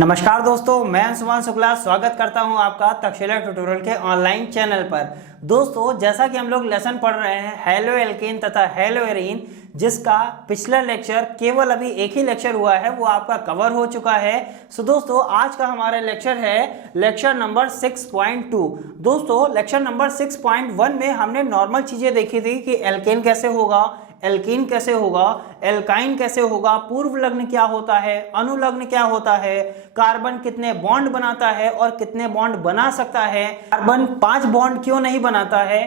नमस्कार दोस्तों, मैं अंशुमान शुक्ला स्वागत करता हूं आपका तक्षशिला ट्यूटोरियल के ऑनलाइन चैनल पर। दोस्तों, जैसा कि हम लोग लेसन पढ़ रहे हैं हैलो एल्केन तथा हैलो एरीन, जिसका पिछला लेक्चर केवल अभी एक ही लेक्चर हुआ है, वो आपका कवर हो चुका है। सो दोस्तों, आज का हमारा लेक्चर है लेक्चर नंबर 6.2। दोस्तों, लेक्चर नंबर 6.1 में हमने नॉर्मल चीजें देखी थी कि एल्केन कैसे होगा, एल्कीन कैसे होगा, एल्काइन कैसे होगा, पूर्व लग्न क्या होता है, अनुलग्न क्या होता है, कार्बन कितने बॉन्ड बनाता है और कितने बॉन्ड बना सकता है, कार्बन 5 बॉन्ड क्यों नहीं बनाता है,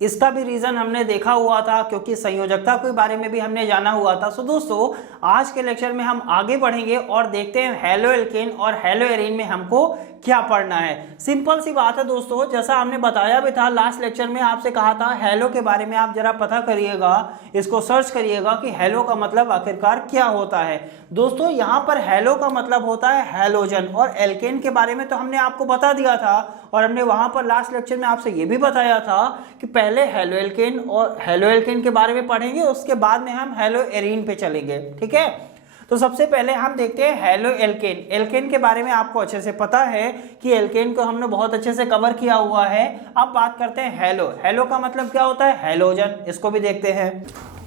इसका भी रीजन हमने देखा हुआ था, क्योंकि संयोजकता के बारे में भी हमने जाना हुआ था। सो दोस्तों, आज के लेक्चर में हम आगे बढ़ेंगे और देखते हैं हैलो एल्केन और हैलो एरीन में हमको क्या पढ़ना है। सिंपल सी बात है दोस्तों, जैसा हमने बताया भी था लास्ट लेक्चर में, आपसे कहा था हैलो के बारे में आप जरा पता करिएगा, इसको सर्च करिएगा कि हैलो का मतलब आखिरकार क्या होता है। दोस्तों, यहाँ पर हैलो का मतलब होता है हैलोजन, और एल्केन के बारे में तो हमने आपको बता दिया था, और हमने वहां पर लास्ट लेक्चर में आपसे ये भी बताया था कि पहले हैलो एल्केन और हैलो एल्केन के बारे में पढ़ेंगे, उसके बाद में हम हैलो एरीन पे चलेंगे। ठीक है, तो सबसे पहले हम देखते हैं हैलो एल्केन। एल्केन के बारे में आपको अच्छे से पता है कि एल्केन को हमने बहुत अच्छे से कवर किया हुआ है। अब बात करते हैं हैलो। हैलो का मतलब क्या होता है, हैलोजन, इसको भी देखते हैं।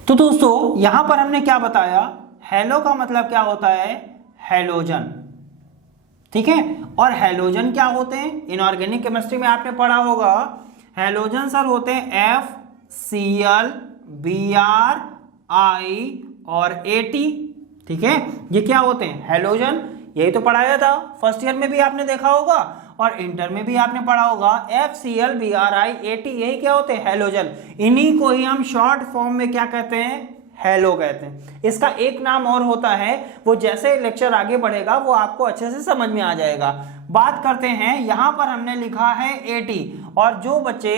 तो दोस्तों, यहां पर हमने क्या बताया, हैलो का मतलब क्या होता है, हैलोजन। ठीक है, और हैलोजन क्या होते हैं, इनऑर्गेनिक केमिस्ट्री में आपने पढ़ा होगा, हैलोजन सर होते हैं FCl Br I और At। ठीक है, ये क्या होते हैं, हैलोजन। यही तो पढ़ाया था, फर्स्ट ईयर में भी आपने देखा होगा और इंटर में भी आपने पढ़ा होगा, FCl Br I At, यही क्या होते हैं, हैलोजन। इन्हीं को ही हम शॉर्ट फॉर्म में क्या कहते हैं, हैलो कहते हैं। इसका एक नाम और होता है, वो जैसे लेक्चर आगे बढ़ेगा वो आपको अच्छे से समझ में आ जाएगा। बात करते हैं, यहां पर हमने लिखा है At, और जो बच्चे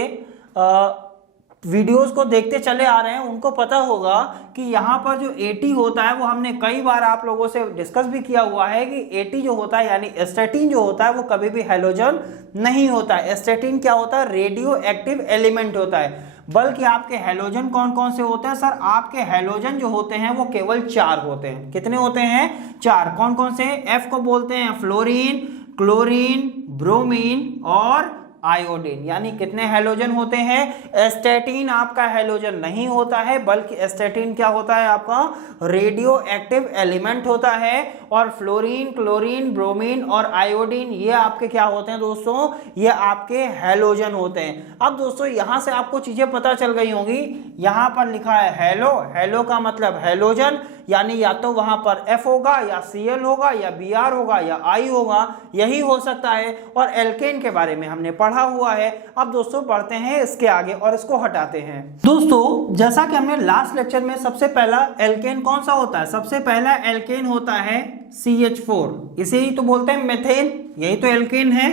वीडियोस को देखते चले आ रहे हैं उनको पता होगा कि यहाँ पर जो At होता है वो हमने कई बार आप लोगों से डिस्कस भी किया हुआ है कि At जो होता है यानी एस्टेटिन जो होता है वो कभी भी हैलोजन नहीं होता है। एस्टेटिन क्या होता है, रेडियो एक्टिव एलिमेंट होता है। बल्कि आपके हैलोजन कौन कौन से होते हैं सर, आपके हैलोजन जो होते हैं वो केवल 4 होते हैं। कितने होते हैं, 4। कौन कौन से, F को बोलते हैं फ्लोरीन, क्लोरीन, ब्रोमीन और आयोडीन। यानी कितने हैलोजन होते हैं, एस्टेटिन आपका हैलोजन नहीं होता है, बल्कि एस्टेटिन क्या होता है, आपका रेडियो एक्टिव एलिमेंट होता है। और फ्लोरीन, क्लोरीन, ब्रोमीन और आयोडीन ये आपके क्या होते हैं दोस्तों, ये आपके हैलोजन होते हैं। अब दोस्तों, यहां से आपको चीजें पता चल गई होंगी। यहां पर लिखा है हैलो, हैलो का मतलब हैलोजन, यानी या तो वहां पर F होगा या Cl होगा या Br होगा या I होगा, यही हो सकता है। और एल्केन के बारे में हमने पढ़ा हुआ है। अब दोस्तों बढ़ते हैं इसके आगे और इसको हटाते हैं। दोस्तों, जैसा कि हमने लास्ट लेक्चर में, सबसे पहला एल्केन कौन सा होता है, सबसे पहला एल्केन होता है CH4, इसे ही तो बोलते हैं मेथेन, यही तो एल्केन है,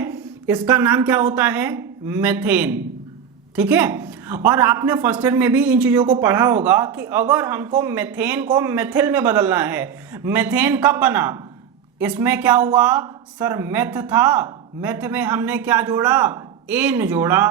इसका नाम क्या होता है, मेथेन। ठीक है, और आपने फर्स्ट ईयर में भी इन चीजों को पढ़ा होगा कि अगर हमको मेथेन को मेथिल में बदलना है, मेथेन कब बना, इसमें क्या हुआ सर, मेथ था, मेथ में हमने क्या जोड़ा, एन जोड़ा।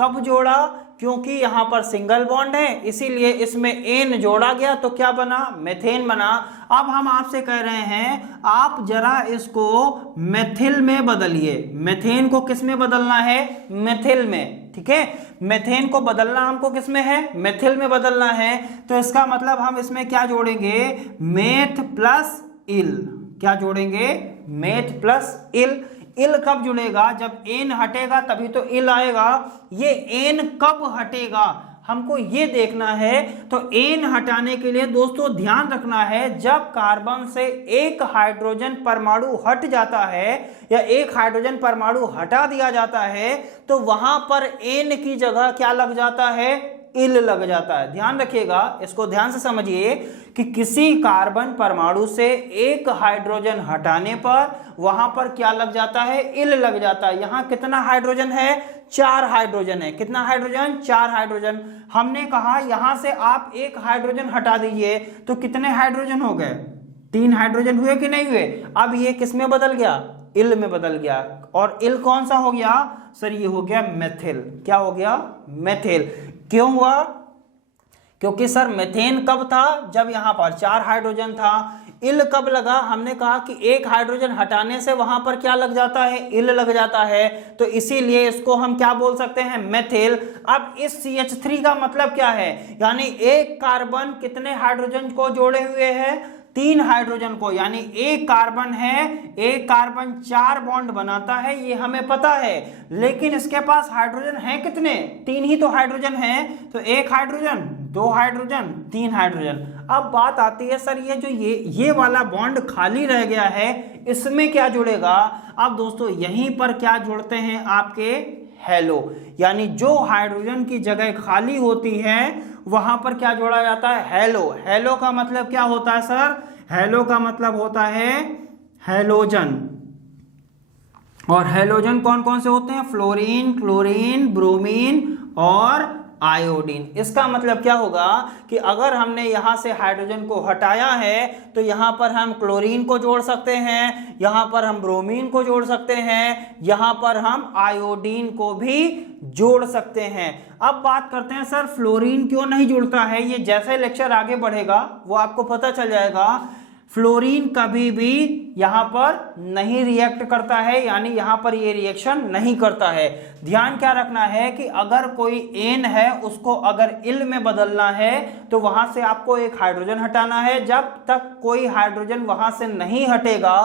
कब जोड़ा, क्योंकि यहां पर सिंगल बॉन्ड है, इसीलिए इसमें एन जोड़ा गया, तो क्या बना, मेथेन बना। अब हम आपसे कह रहे हैं, आप जरा इसको मेथिल में बदलिए। मेथेन को किस में बदलना है, मेथिल में। ठीक है, मेथेन को बदलना हमको किस में है, मेथिल में बदलना है। तो इसका मतलब हम इसमें क्या जोड़ेंगे, मेथ प्लस इल। क्या जोड़ेंगे, मेथ प्लस इल। इल कब जुड़ेगा, जब एन हटेगा तभी तो इल आएगा। ये एन कब हटेगा हमको ये देखना है। तो एन हटाने के लिए दोस्तों ध्यान रखना है, जब कार्बन से एक हाइड्रोजन परमाणु हट जाता है या एक हाइड्रोजन परमाणु हटा दिया जाता है, तो वहां पर एन की जगह क्या लग जाता है, इल लग जाता है। ध्यान रखिएगा, इसको ध्यान से समझिए कि किसी कार्बन परमाणु से एक हाइड्रोजन हटाने पर वहां पर क्या लग जाता है, इल लग जाता है। यहां कितना हाइड्रोजन है, 4 हाइड्रोजन है। कितना हाइड्रोजन, 4 हाइड्रोजन। हमने कहा यहां से आप एक हाइड्रोजन हटा दीजिए तो कितने हाइड्रोजन हो गए, 3 हाइड्रोजन हुए कि नहीं हुए। अब ये किस में बदल गया, इल में बदल गया। और इल कौन सा हो गया सर, ये हो गया मेथिल। क्या हो गया, मेथिल। क्यों हुआ, क्योंकि सर मेथेन कब था, जब यहां पर 4 हाइड्रोजन था, इल कब लगा? हमने कहा कि एक हाइड्रोजन हटाने से वहां पर क्या लग जाता है? इल लग जाता है, तो इसीलिए इसको हम क्या बोल सकते हैं? मेथिल। अब इस CH3 का मतलब क्या है? यानी एक कार्बन कितने हाइड्रोजन को जोड़े हुए है? 3 हाइड्रोजन को, यानी एक कार्बन है, एक कार्बन 4 बॉन्ड बनाता है, ये हमें पता है, लेकिन इसके पास हाइड्रोजन है कितने? 3 ही तो हाइड्रोजन है, तो एक हाइड्रोजन, 2 हाइड्रोजन, 3 हाइड्रोजन। अब बात आती है सर ये जो ये वाला बॉन्ड खाली रह गया है, इसमें क्या जुड़ेगा? अब दोस्तों यहीं पर क्या जुड़ते हैं आपके? हेलो, यानी जो हाइड्रोजन की जगह खाली होती है वहां पर क्या जोड़ा जाता है? हेलो। हेलो का मतलब क्या होता है सर? हेलो का मतलब होता है हेलोजन। और हेलोजन कौन कौन से होते हैं? फ्लोरीन, क्लोरीन, ब्रोमीन और आयोडीन। इसका मतलब क्या होगा कि अगर हमने यहां से हाइड्रोजन को हटाया है तो यहां पर हम क्लोरीन को जोड़ सकते हैं, यहां पर हम ब्रोमीन को जोड़ सकते हैं, यहां पर हम आयोडीन को भी जोड़ सकते हैं। अब बात करते हैं सर फ्लोरीन क्यों नहीं जुड़ता है? ये जैसे लेक्चर आगे बढ़ेगा वो आपको पता चल जाएगा। फ्लोरीन कभी भी यहां पर नहीं रिएक्ट करता है, यानी यहां पर ये रिएक्शन नहीं करता है। ध्यान क्या रखना है कि अगर कोई एन है उसको अगर इल में बदलना है तो वहां से आपको एक हाइड्रोजन हटाना है। जब तक कोई हाइड्रोजन वहां से नहीं हटेगा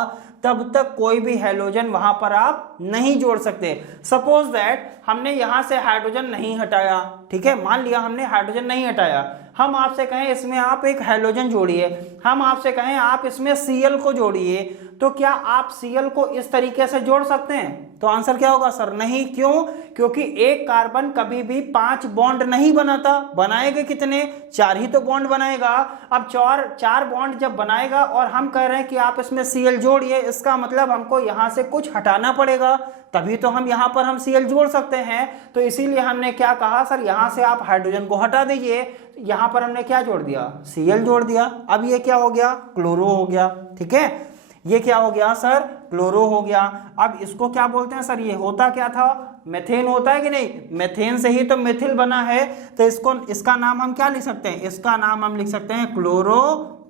तब तक कोई भी हेलोजन वहां पर आप नहीं जोड़ सकते। सपोज दैट हमने यहां से हाइड्रोजन नहीं हटाया, ठीक है, मान लिया हमने हाइड्रोजन नहीं हटाया, हम आपसे कहें इसमें आप एक हेलोजन जोड़िए, हम आपसे कहें आप इसमें Cl को जोड़िए, तो क्या आप Cl को इस तरीके से जोड़ सकते हैं? तो आंसर क्या होगा सर? नहीं। क्यों? क्योंकि एक कार्बन कभी भी 5 बॉन्ड नहीं बनाता, बनाएगा कितने? 4 ही तो बॉन्ड बनाएगा। अब 4 बॉन्ड जब बनाएगा और हम कह रहे हैं कि आप इसमें Cl जोड़िए, इसका मतलब हमको यहां से कुछ हटाना पड़ेगा, तभी तो हम यहां पर हम Cl जोड़ सकते हैं। तो इसीलिए हमने क्या कहा सर, यहां से आप हाइड्रोजन को हटा दीजिए, यहां पर हमने क्या जोड़ दिया? Cl जोड़ दिया। अब ये क्या हो गया? क्लोरो हो गया। ठीक है, ये क्या हो गया सर? क्लोरो हो गया। अब इसको क्या बोलते हैं सर? ये होता क्या था? मेथेन होता है कि नहीं? मेथेन से ही तो मेथिल बना है, तो इसका नाम हम क्या लिख सकते हैं? इसका नाम हम लिख सकते हैं क्लोरो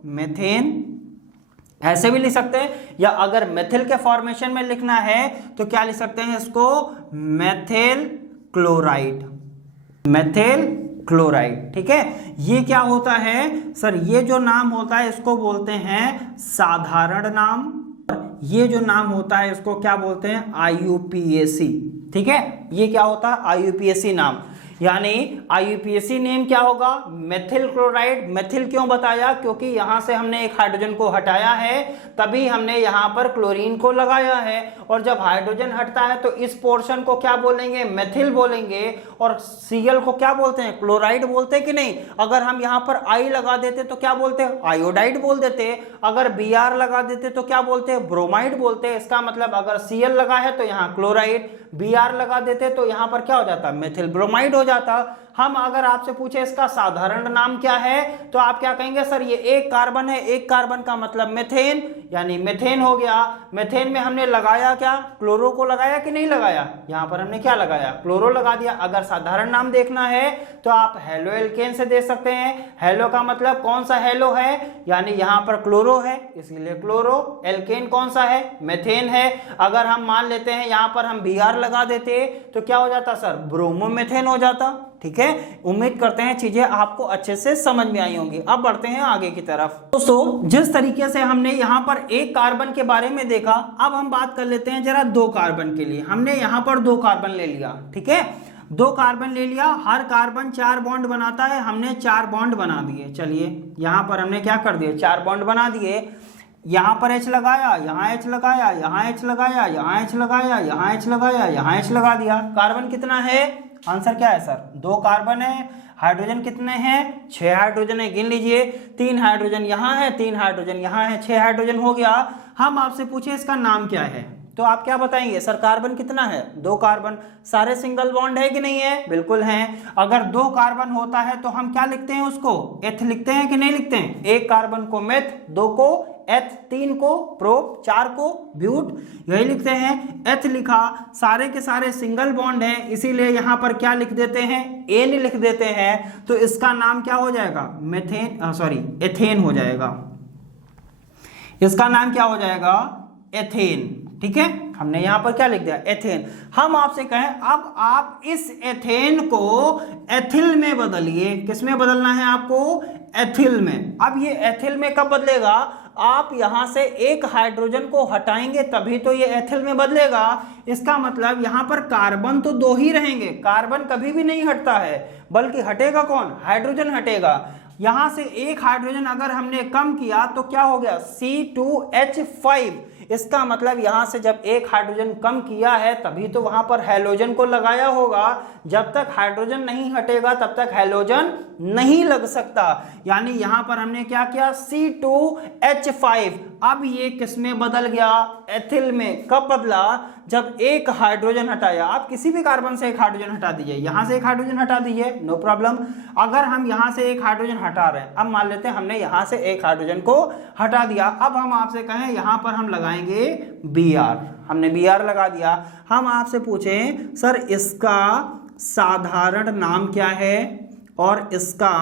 मेथेन, ऐसे भी लिख सकते हैं, या अगर मेथिल के फॉर्मेशन में लिखना है तो क्या लिख सकते हैं इसको? Methyl chloride, methyl chloride. ठीक है, ये क्या होता है सर? ये जो नाम होता है इसको बोलते हैं साधारण नाम, ये जो नाम होता है इसको क्या बोलते हैं? IUPAC। ठीक है, ये क्या होता है? IUPAC नाम। यानी IUPAC नेम क्या होगा? Methyl chloride. मेथिल क्यों बताया? क्योंकि यहां से हमने एक हाइड्रोजन को हटाया है, तभी हमने यहां पर क्लोरीन को लगाया है, और जब हाइड्रोजन हटता है तो इस पोर्शन को क्या बोलेंगे? मेथिल बोलेंगे। और Cl को क्या बोलते हैं? क्लोराइड बोलते हैं कि नहीं? अगर हम यहां पर I लगा देते तो क्या बोलते हैं? आयोडाइड बोल देते। अगर Br लगा देते तो क्या बोलते हैं? ब्रोमाइड बोलते हैं। इसका मतलब अगर Cl लगा है तो यहाँ क्लोराइड, Br लगा देते तो यहाँ पर क्या हो जाता? मेथिल ब्रोमाइड हो जाता। हम अगर आपसे पूछे इसका साधारण नाम क्या है तो आप क्या कहेंगे? सर ये एक कार्बन है, एक कार्बन का मतलब मेथेन, यानी मेथेन हो गया। मेथेन में हमने लगाया क्या? क्लोरो को लगाया कि नहीं लगाया? यहां पर हमने क्या लगाया? क्लोरो लगा दिया। अगर साधारण नाम देखना है तो आप हेलो एल्केन से दे सकते हैं। हेलो का मतलब कौन सा हेलो है? यानी यहां पर क्लोरो है इसीलिए क्लोरो। एल्केन कौन सा है? मेथेन है। अगर हम मान लेते हैं यहां पर हम Br लगा देते तो क्या हो जाता सर? ब्रोमोमेथेन हो जाता। ठीक है, उम्मीद करते हैं चीजें आपको अच्छे से समझ में आई होंगी। अब बढ़ते हैं आगे की तरफ। दोस्तों जिस तरीके से हमने यहाँ पर एक कार्बन के बारे में देखा, अब हम बात कर लेते हैं जरा 2 कार्बन के लिए। हमने यहाँ पर 2 कार्बन ले लिया, ठीक है, 2 कार्बन ले लिया, हर कार्बन 4 बॉन्ड बनाता है, हमने 4 बॉन्ड बना दिए। चलिए यहाँ पर हमने क्या कर दिए? 4 बॉन्ड बना दिए। यहाँ पर H लगाया, यहाँ H लगाया, यहाँ H लगाया, यहाँ H लगाया, यहाँ H लगाया, यहाँ H लगा दिया। कार्बन कितना है? आंसर क्या है सर? 2 कार्बन है। हाइड्रोजन कितने हैं? 6 हाइड्रोजन है। गिन लीजिए, 3 हाइड्रोजन यहाँ है, 3 हाइड्रोजन यहाँ है, 6 हाइड्रोजन हो गया। हम आपसे पूछे इसका नाम क्या है तो आप क्या बताएंगे? सर कार्बन कितना है? 2 कार्बन। सारे सिंगल बॉन्ड है कि नहीं है? बिल्कुल हैं। अगर 2 कार्बन होता है तो हम क्या लिखते हैं? उसको एथ लिखते हैं कि नहीं लिखते हैं? 1 कार्बन को मेथ, 2 को एथ, 3 को प्रोप, 4 को ब्यूट, यही लिखते हैं। एथ लिखा, सारे के सारे सिंगल बॉन्ड हैं, इसीलिए यहां पर क्या लिख देते हैं? एन लिख देते हैं। तो इसका नाम क्या हो जाएगा? मेथेन, सॉरी एथेन हो जाएगा। इसका नाम क्या हो जाएगा, एथेन। ठीक है, हमने यहां पर क्या लिख दिया, एथेन। हम आपसे कहें अब आप इस एथेन को एथिल में बदलिए। किस में बदलना है आपको, एथिल में। अब ये एथिल में कब बदलेगा, आप यहां से एक हाइड्रोजन को हटाएंगे तभी तो ये एथिल में बदलेगा। इसका मतलब यहां पर कार्बन तो 2 ही रहेंगे, कार्बन कभी भी नहीं हटता है, बल्कि हटेगा कौन, हाइड्रोजन हटेगा। यहां से एक हाइड्रोजन अगर हमने कम किया तो क्या हो गया, C2H5। इसका मतलब यहां से जब एक हाइड्रोजन कम किया है तभी तो वहां पर हैलोजन को लगाया होगा। जब तक हाइड्रोजन नहीं हटेगा तब तक हैलोजन नहीं लग सकता। यानी यहां पर हमने क्या किया, C2H5। अब ये किस में बदल गया, एथिल में। कब बदला, जब एक हाइड्रोजन हटाया। आप किसी भी कार्बन से एक हाइड्रोजन हटा दीजिए, यहां से एक हाइड्रोजन हटा दीजिए, नो प्रॉब्लम। अगर हम यहां से एक हाइड्रोजन हटा रहे हैं, अब मान लेते हैं हमने यहां से एक हाइड्रोजन को हटा दिया। अब हम आपसे कहें यहां पर हम लगाएंगे Br, हमने Br लगा दिया। हम आपसे पूछें सर इसका साधारण नाम क्या है और इसका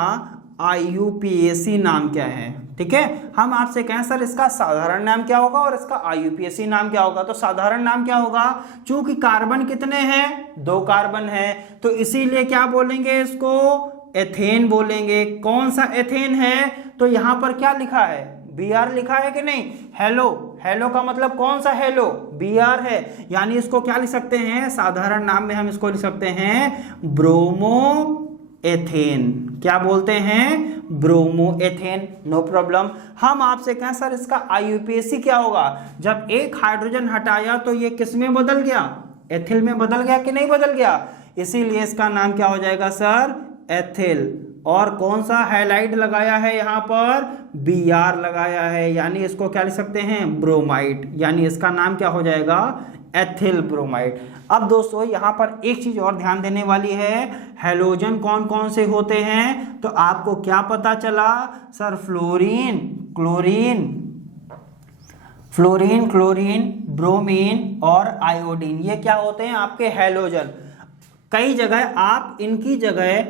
IUPAC नाम क्या है। ठीक है, हम आपसे कहें सर इसका साधारण नाम क्या होगा और इसका IUPAC नाम क्या होगा। तो साधारण नाम क्या होगा, चूंकि कार्बन कितने हैं, 2 कार्बन है, तो इसीलिए क्या बोलेंगे, इसको एथेन बोलेंगे। कौन सा एथेन है, तो यहां पर क्या लिखा है, Br लिखा है कि नहीं, हेलो। हेलो का मतलब कौन सा हेलो, Br है। यानी इसको क्या लिख सकते हैं, साधारण नाम में हम इसको लिख सकते हैं ब्रोमो एथेन। क्या बोलते हैं, ब्रोमो एथेन, नो प्रॉब्लम। हम आपसे कहें सर इसका IUPAC क्या होगा। जब एक हाइड्रोजन हटाया तो ये किस में बदल गया, एथिल में बदल गया कि नहीं बदल गया। इसीलिए इसका नाम क्या हो जाएगा सर, एथिल। और कौन सा हैलाइड लगाया है यहां पर, Br लगाया है। यानी इसको क्या लिख सकते हैं, ब्रोमाइड। यानी इसका नाम क्या हो जाएगा, एथिल ब्रोमाइड। अब दोस्तों यहां पर एक चीज और ध्यान देने वाली है, हैलोजन कौन कौन से होते हैं। तो आपको क्या पता चला सर, फ्लोरीन, क्लोरीन, ब्रोमीन और आयोडीन, ये क्या होते हैं आपके हैलोजन। कई जगह आप इनकी जगह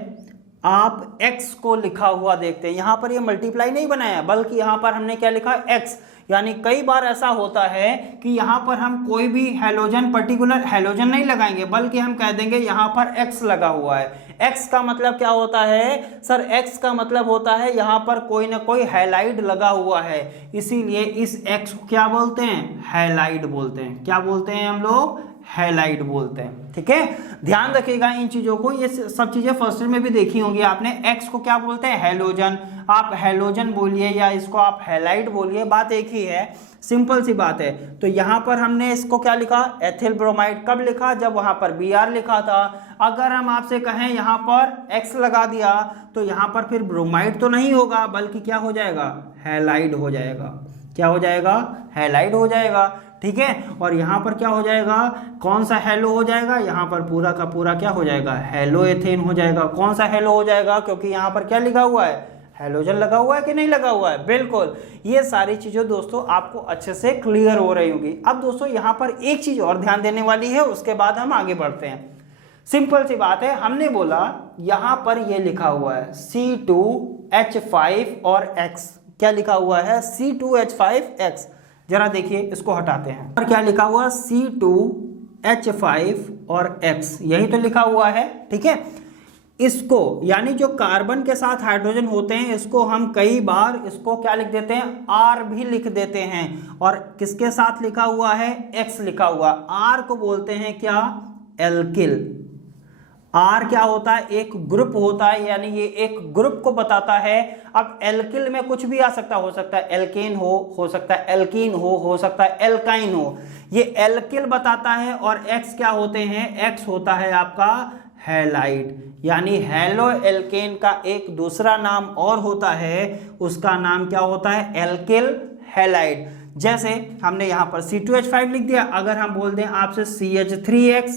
आप x को लिखा हुआ देखते हैं। यहां पर ये मल्टीप्लाई नहीं बनाया, बल्कि यहां पर हमने क्या लिखा, x। यानी कई बार ऐसा होता है कि यहां पर हम कोई भी हैलोजन, पर्टिकुलर हैलोजन नहीं लगाएंगे, बल्कि हम कह देंगे यहां पर x लगा हुआ है। x का मतलब क्या होता है सर, x का मतलब होता है यहां पर कोई ना कोई हैलाइड लगा हुआ है। इसीलिए इस x को क्या बोलते हैं, हैलाइड बोलते हैं। क्या बोलते हैं हम लोग, हैलाइड बोलते हैं। ठीक है, ध्यान रखिएगा इन चीजों को। ये सब चीजें फर्स्ट ईयर में भी देखी होंगी आपने। एक्स को क्या बोलते हैं, हैलोजन। आप हैलोजन बोलिए या इसको आप हैलाइड बोलिए, बात एक ही है, सिंपल सी बात है। तो यहां पर हमने इसको क्या लिखा, एथिल ब्रोमाइड। कब लिखा, जब वहां पर Br लिखा था। अगर हम आपसे कहें यहां पर x लगा दिया तो यहां पर फिर ब्रोमाइड तो नहीं होगा, बल्कि क्या हो जाएगा, हैलाइड हो जाएगा। क्या हो जाएगा, हैलाइड हो जाएगा। ठीक है, और यहां पर क्या हो जाएगा, कौन सा हेलो हो जाएगा, यहां पर पूरा का पूरा क्या हो जाएगा, हेलो एथेन हो जाएगा। कौन सा हेलो हो जाएगा, क्योंकि यहां पर क्या लिखा हुआ है, हैलोजन लगा हुआ है कि नहीं लगा हुआ है। बिल्कुल, ये सारी चीजें दोस्तों आपको अच्छे से क्लियर हो रही होंगी। अब दोस्तों यहां पर एक चीज और ध्यान देने वाली है, उसके बाद हम आगे बढ़ते हैं। सिंपल सी बात है, हमने बोला यहां पर ये लिखा हुआ है C2H5 और X। क्या लिखा हुआ है, C2H5X। जरा देखिए, इसको हटाते हैं। और क्या लिखा हुआ, C2H5 और X, यही तो लिखा हुआ है। ठीक है, इसको यानी जो कार्बन के साथ हाइड्रोजन होते हैं, इसको हम कई बार इसको क्या लिख देते हैं, R भी लिख देते हैं। और किसके साथ लिखा हुआ है, X लिखा हुआ। R को बोलते हैं क्या, एल्किल। R क्या होता है, एक ग्रुप होता है, यानी ये एक ग्रुप को बताता है। अब एल्किल में कुछ भी आ सकता, हो सकता है एल्केन हो सकता है एल्कीन हो सकता है एल्काइन हो। ये एल्किल बताता है। और X क्या होते हैं, X होता है आपका हैलाइड। यानी हैलो एल्केन का एक दूसरा नाम और होता है, उसका नाम क्या होता है, एल्किल हैलाइड। जैसे हमने यहां पर C2H5 लिख दिया, अगर हम बोल दें आपसे CH3X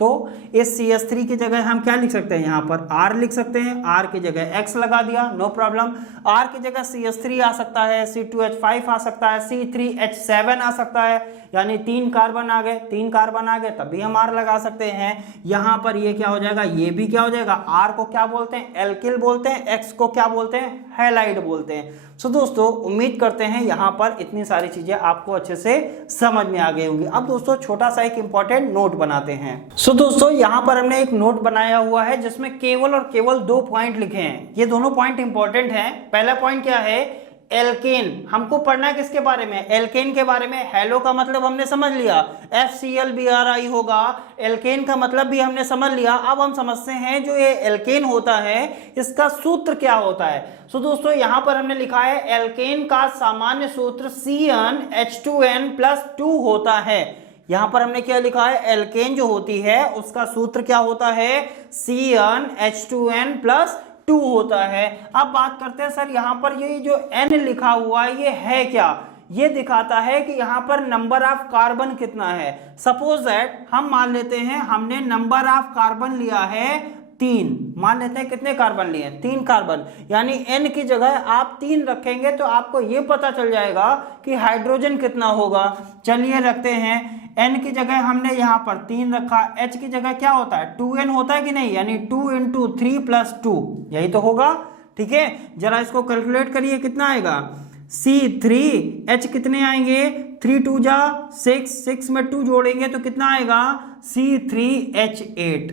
तो इस CH3 की जगह हम क्या लिख सकते हैं, यहाँ पर R लिख सकते हैं, R की जगह X लगा दिया, नो प्रॉब्लम। R की जगह CH3 आ सकता है, C2H5 आ सकता है, C3H7 आ सकता है, यानी 3 कार्बन आ गए, 3 कार्बन आ गए तब भी हम R लगा सकते हैं। यहाँ पर ये क्या हो जाएगा, ये भी क्या हो जाएगा, R को क्या बोलते हैं, एल्किल बोलते हैं, X को क्या बोलते हैं, हैलाइड बोलते हैं। सो दोस्तों उम्मीद करते हैं यहाँ पर इतनी सारी चीजें आपको अच्छे से समझ में आ गई होंगी। अब दोस्तों छोटा सा एक इंपॉर्टेंट नोट बनाते हैं। सो दोस्तों यहाँ पर हमने एक नोट बनाया हुआ है जिसमें केवल और केवल 2 पॉइंट लिखे हैं। ये दोनों पॉइंट इंपॉर्टेंट हैं। पहला पॉइंट क्या है, एल्केन। हमको पढ़ना है किसके बारे में, एल्केन के बारे में। हेलो का मतलब हमने समझ लिया, FClBrI होगा, एल्केन का मतलब भी हमने समझ लिया। अब हम समझते हैं जो ये एल्केन होता है इसका सूत्र क्या होता है। सो दोस्तों यहाँ पर हमने लिखा है एल्केन का सामान्य सूत्र CnH2n+2 होता है। यहां पर हमने क्या लिखा है, एल्केन जो होती है उसका सूत्र क्या होता है, CnH2n+2 होता है। अब बात करते हैं सर यहाँ पर ये जो N लिखा हुआ है ये है क्या, ये दिखाता है कि यहाँ पर नंबर ऑफ कार्बन कितना है। सपोज दैट हम मान लेते हैं हमने नंबर ऑफ कार्बन लिया है 3, मान लेते हैं कितने कार्बन लिए, 3 कार्बन, यानी N की जगह आप 3 रखेंगे तो आपको ये पता चल जाएगा कि हाइड्रोजन कितना होगा। चलिए रखते हैं, N की जगह हमने यहाँ पर 3 रखा, H की जगह क्या होता है 2N होता है कि नहीं, यानी 2 × 3+2, यही तो होगा। ठीक है, जरा इसको कैलकुलेट करिए कितना आएगा, C3H कितने आएंगे, 3 2 जा 6, 6 में 2 जोड़ेंगे तो कितना आएगा, C3H8।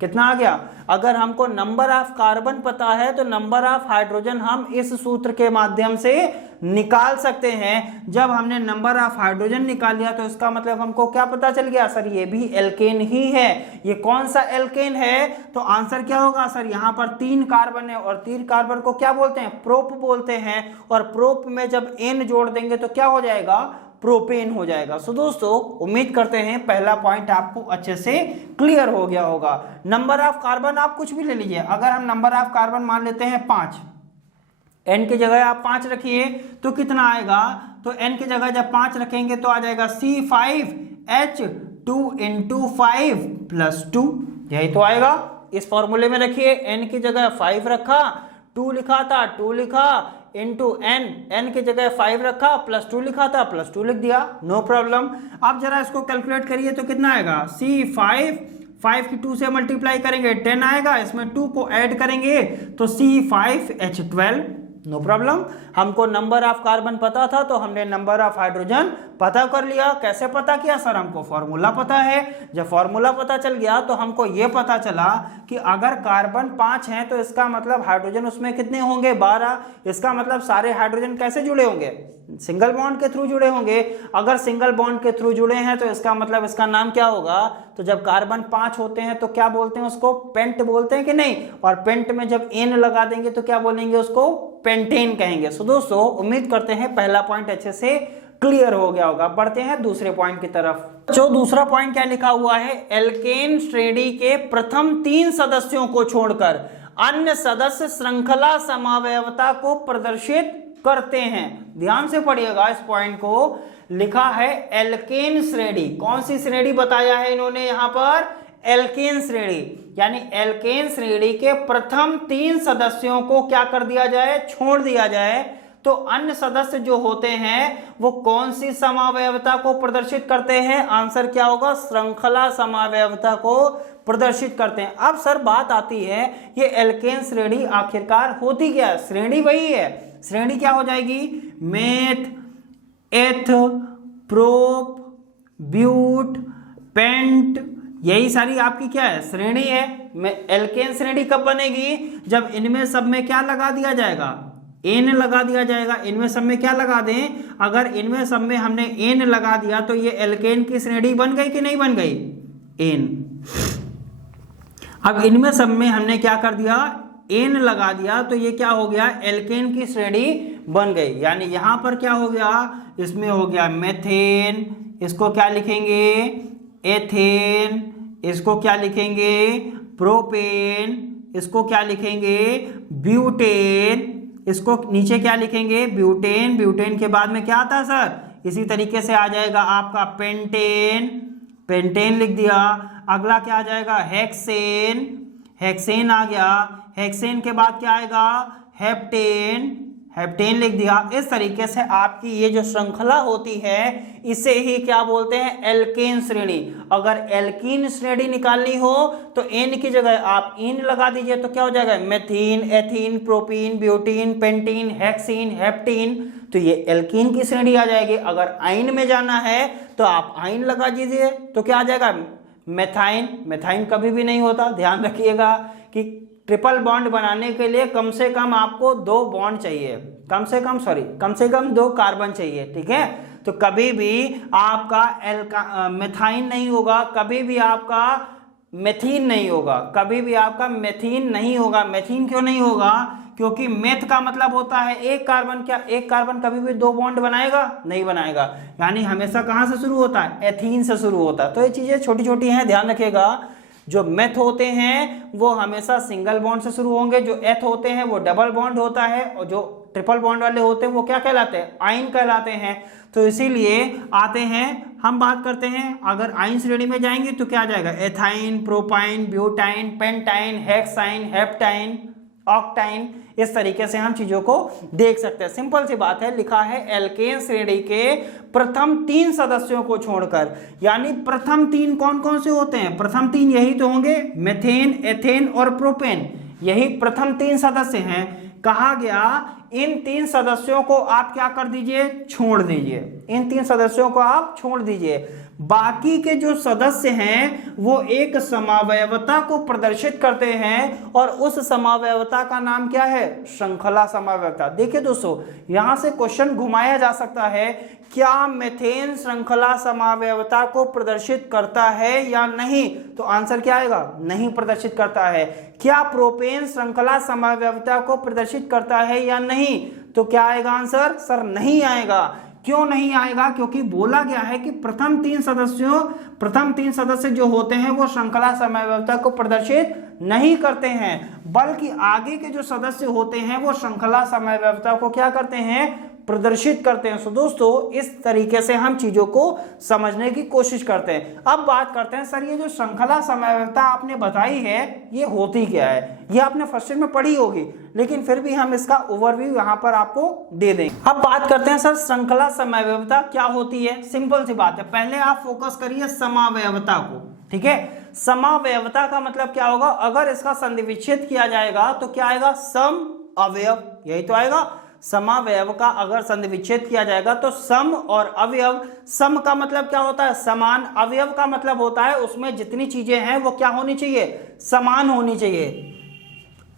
कितना आ गया। अगर हमको नंबर ऑफ कार्बन पता है तो नंबर ऑफ हाइड्रोजन हम इस सूत्र के माध्यम से निकाल सकते हैं। जब हमने नंबर ऑफ हाइड्रोजन निकाल लिया तो इसका मतलब हमको क्या पता चल गया, सर ये भी एल्केन ही है। ये कौन सा एल्केन है, तो आंसर क्या होगा सर, यहाँ पर 3 कार्बन है और 3 कार्बन को क्या बोलते हैं, प्रोप बोलते हैं, और प्रोप में जब N जोड़ देंगे तो क्या हो जाएगा, प्रोपेन हो जाएगा। सो दोस्तों उम्मीद करते हैं पहला पॉइंट आपको अच्छे से क्लियर हो गया होगा। नंबर ऑफ कार्बन आप कुछ भी ले लीजिए, अगर हम नंबर ऑफ कार्बन मान लेते हैं 5, N की जगह आप 5 रखिए तो कितना आएगा, तो N की जगह जब 5 रखेंगे तो आ जाएगा C5H2 × 5+2, यही तो आएगा। इस फॉर्मूले में रखिए, N की जगह 5 रखा, 2 लिखा था, 2 लिखा इंटू N की जगह 5 रखा, +2 लिखा था, +2 लिख दिया, नो प्रॉब्लम। अब जरा इसको कैलकुलेट करिए तो कितना आएगा, C5 की 2 से मल्टीप्लाई करेंगे 10 आएगा, इसमें 2 को ऐड करेंगे तो C5H12, नो प्रॉब्लम। हमको नंबर ऑफ कार्बन पता था तो हमने नंबर ऑफ हाइड्रोजन पता कर लिया। कैसे पता किया सर, हमको फॉर्मूला पता है। जब फॉर्मूला पता चल गया तो हमको ये पता चला कि अगर कार्बन 5 हैं तो इसका मतलब हाइड्रोजन उसमें कितने होंगे, 12। इसका मतलब सारे हाइड्रोजन कैसे जुड़े होंगे, सिंगल बॉन्ड के थ्रू जुड़े होंगे। अगर सिंगल बॉन्ड के थ्रू जुड़े हैं तो इसका मतलब इसका नाम क्या होगा, तो जब कार्बन 5 होते हैं तो क्या बोलते हैं उसको, पेंट बोलते हैं कि नहीं, और पेंट में जब N लगा देंगे तो क्या बोलेंगे उसको, पेंटेन कहेंगे। सो दोस्तों उम्मीद करते हैं पहला पॉइंट अच्छे से क्लियर हो गया होगा। बढ़ते हैं दूसरे पॉइंट की तरफ। जो दूसरा पॉइंट क्या लिखा हुआ है, एल्केन श्रेणी के प्रथम 3 सदस्यों को छोड़कर अन्य सदस्य श्रृंखला समवायवता को प्रदर्शित करते हैं। ध्यान से पढ़िएगा इस पॉइंट को, लिखा है एल्केन श्रेणी। कौन सी श्रेणी बताया है इन्होंने यहाँ पर, एल्केन श्रेणी, यानी एल्केन श्रेणी के प्रथम 3 सदस्यों को क्या कर दिया जाए, छोड़ दिया जाए। तो अन्य सदस्य जो होते हैं वो कौन सी समवायवता को प्रदर्शित करते हैं, आंसर क्या होगा, श्रृंखला समवायवता को प्रदर्शित करते हैं। अब सर बात आती है ये एल्केन श्रेणी आखिरकार होती क्या है, श्रेणी वही है। श्रेणी क्या हो जाएगी, मेथ, एथ, प्रोप, ब्यूट, पेंट, यही सारी आपकी क्या है, श्रेणी है। एल्केन श्रेणी कब बनेगी, जब इनमें सब में क्या लगा दिया जाएगा, N लगा दिया जाएगा। इनमें सब में क्या लगा दें, अगर इनमें सब में हमने N लगा दिया तो ये एल्केन की श्रेणी बन गई कि नहीं बन गई, N। अब इनमें सब में हमने क्या कर दिया, N लगा दिया तो ये क्या हो गया, एल्केन की श्रेणी बन गई। यानी यहां पर क्या हो गया, इसमें हो गया मेथेन, इसको क्या लिखेंगे, एथेन, इसको क्या लिखेंगे, प्रोपेन, इसको क्या लिखेंगे, ब्यूटेन, इसको नीचे क्या लिखेंगे, ब्यूटेन। ब्यूटेन के बाद में क्या आता है सर, इसी तरीके से आ जाएगा आपका पेंटेन, पेंटेन लिख दिया। अगला क्या आ जाएगा, हेक्सेन, हेक्सेन आ गया। हेक्सेन के बाद क्या आएगा, हेप्टेन, हेप्टेन लिख दिया। इस तरीके से आपकी ये जो श्रृंखला होती है इसे ही क्या बोलते हैं, एल्केन श्रेणी। अगर एल्कीन श्रेणी निकालनी हो तो एन की जगह आप इन लगा दीजिए तो क्या हो जाएगा, methene, ethene, propene, butene, pentene, hexene, heptene, तो ये एल्कीन की श्रेणी आ जाएगी। अगर आइन में जाना है तो आप आइन लगा दीजिए तो क्या आ जाएगा, मेथाइन। मेथाइन कभी भी नहीं होता, ध्यान रखिएगा कि ट्रिपल बॉन्ड बनाने के लिए कम से कम आपको 2 बॉन्ड चाहिए, कम से कम 2 कार्बन चाहिए, ठीक है। तो कभी भी आपका मेथाइन नहीं होगा, कभी भी आपका मेथीन नहीं होगा, कभी भी आपका मेथीन नहीं होगा। मेथीन क्यों नहीं होगा, क्योंकि मेथ का मतलब होता है एक कार्बन। क्या एक कार्बन कभी भी 2 बॉन्ड बनाएगा, नहीं बनाएगा, यानी हमेशा कहां से शुरू होता है, एथीन से शुरू होता है। तो ये चीजें छोटी छोटी हैं, ध्यान रखिएगा। जो मेथ होते हैं वो हमेशा सिंगल बॉन्ड से शुरू होंगे, जो एथ होते हैं वो डबल बॉन्ड होता है, और जो ट्रिपल बॉन्ड वाले होते हैं वो क्या कहलाते हैं, आइन कहलाते हैं। तो इसीलिए आते हैं, हम बात करते हैं अगर आइन श्रेणी में जाएंगे तो क्या आ जाएगा, ethyne, propyne, butyne, pentyne, hexyne, heptyne, octyne. इस तरीके से हम चीजों को देख सकते हैं। सिंपल सी बात है, लिखा है एल्केन श्रेणी के प्रथम 3 सदस्यों को छोड़कर, यानी प्रथम 3 कौन कौन से होते हैं, प्रथम 3 यही तो होंगे, मेथेन, एथेन और प्रोपेन, यही प्रथम 3 सदस्य हैं। कहा गया इन 3 सदस्यों को आप क्या कर दीजिए, छोड़ दीजिए, इन 3 सदस्यों को आप छोड़ दीजिए। बाकी के जो सदस्य हैं वो एक समावयवता को प्रदर्शित करते हैं, और उस समावयवता का नाम क्या है, श्रृंखला समावयवता। देखिए दोस्तों, यहां से क्वेश्चन घुमाया जा सकता है, क्या मेथेन श्रृंखला समावयवता को प्रदर्शित करता है या नहीं, तो आंसर क्या आएगा, नहीं प्रदर्शित करता है। क्या प्रोपेन श्रृंखला समावयवता को प्रदर्शित करता है या नहीं, तो क्या आएगा आंसर, सर नहीं आएगा। क्यों नहीं आएगा, क्योंकि बोला गया है कि प्रथम 3 सदस्य जो होते हैं वो श्रृंखला समन्वयता को प्रदर्शित नहीं करते हैं, बल्कि आगे के जो सदस्य होते हैं वो श्रृंखला समन्वयता को क्या करते हैं, प्रदर्शित करते हैं। सो दोस्तों, इस तरीके से हम चीजों को समझने की कोशिश करते हैं। अब बात करते हैं, सर ये जो श्रृंखला समन्वयता आपने बताई है ये होती क्या है, ये आपने फर्स्ट ईयर में पढ़ी होगी, लेकिन फिर भी हम इसका ओवरव्यू यहाँ पर आपको दे देंगे। अब बात करते हैं सर श्रृंखला समन्वयता क्या होती है। सिंपल सी बात है, पहले आप फोकस करिए समावयवता को, ठीक है। समावयवता का मतलब क्या होगा, अगर इसका संधिविच्छेद किया जाएगा तो क्या आएगा, सम अवयव, यही तो आएगा। समावयव का अगर संधिविच्छेद किया जाएगा तो सम और अवयव। सम का मतलब क्या होता है, समान। अवयव का मतलब होता है उसमें जितनी चीजें हैं वो क्या होनी चाहिए, समान होनी चाहिए,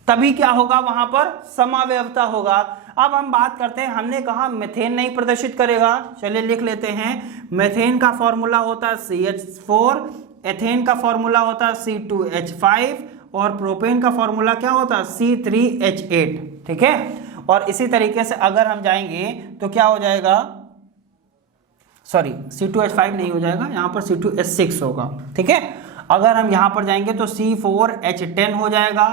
तभी क्या होगा, वहां पर समावयवता होगा। अब हम बात करते हैं, हमने कहा मेथेन नहीं प्रदर्शित करेगा, चलिए लिख लेते हैं। मेथेन का फॉर्मूला होता है CH4, एथेन का फॉर्मूला होता है C2H5, और प्रोपेन का फॉर्मूला क्या होता है C3H8, ठीक है। और इसी तरीके से अगर हम जाएंगे तो क्या हो जाएगा, सॉरी C2H5 नहीं हो जाएगा, यहाँ पर C2H6 होगा, ठीक है। अगर हम यहाँ पर जाएंगे तो C4H10 हो जाएगा,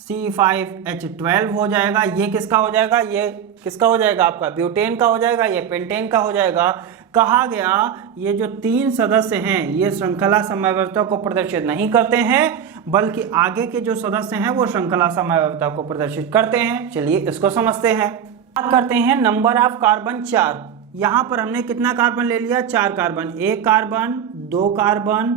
C5H12 हो जाएगा। ये किसका हो जाएगा, ये किसका हो जाएगा, आपका ब्यूटेन का हो जाएगा, ये पेंटेन का हो जाएगा। कहा गया ये जो 3 सदस्य हैं ये श्रृंखला समन्वयता को प्रदर्शित नहीं करते हैं, बल्कि आगे के जो सदस्य हैं वो श्रृंखला समन्वयता को प्रदर्शित करते हैं। चलिए इसको समझते हैं। बात करते हैं नंबर ऑफ कार्बन 4। यहां पर हमने कितना कार्बन ले लिया, 4 carbon, 1 carbon, 2 carbon,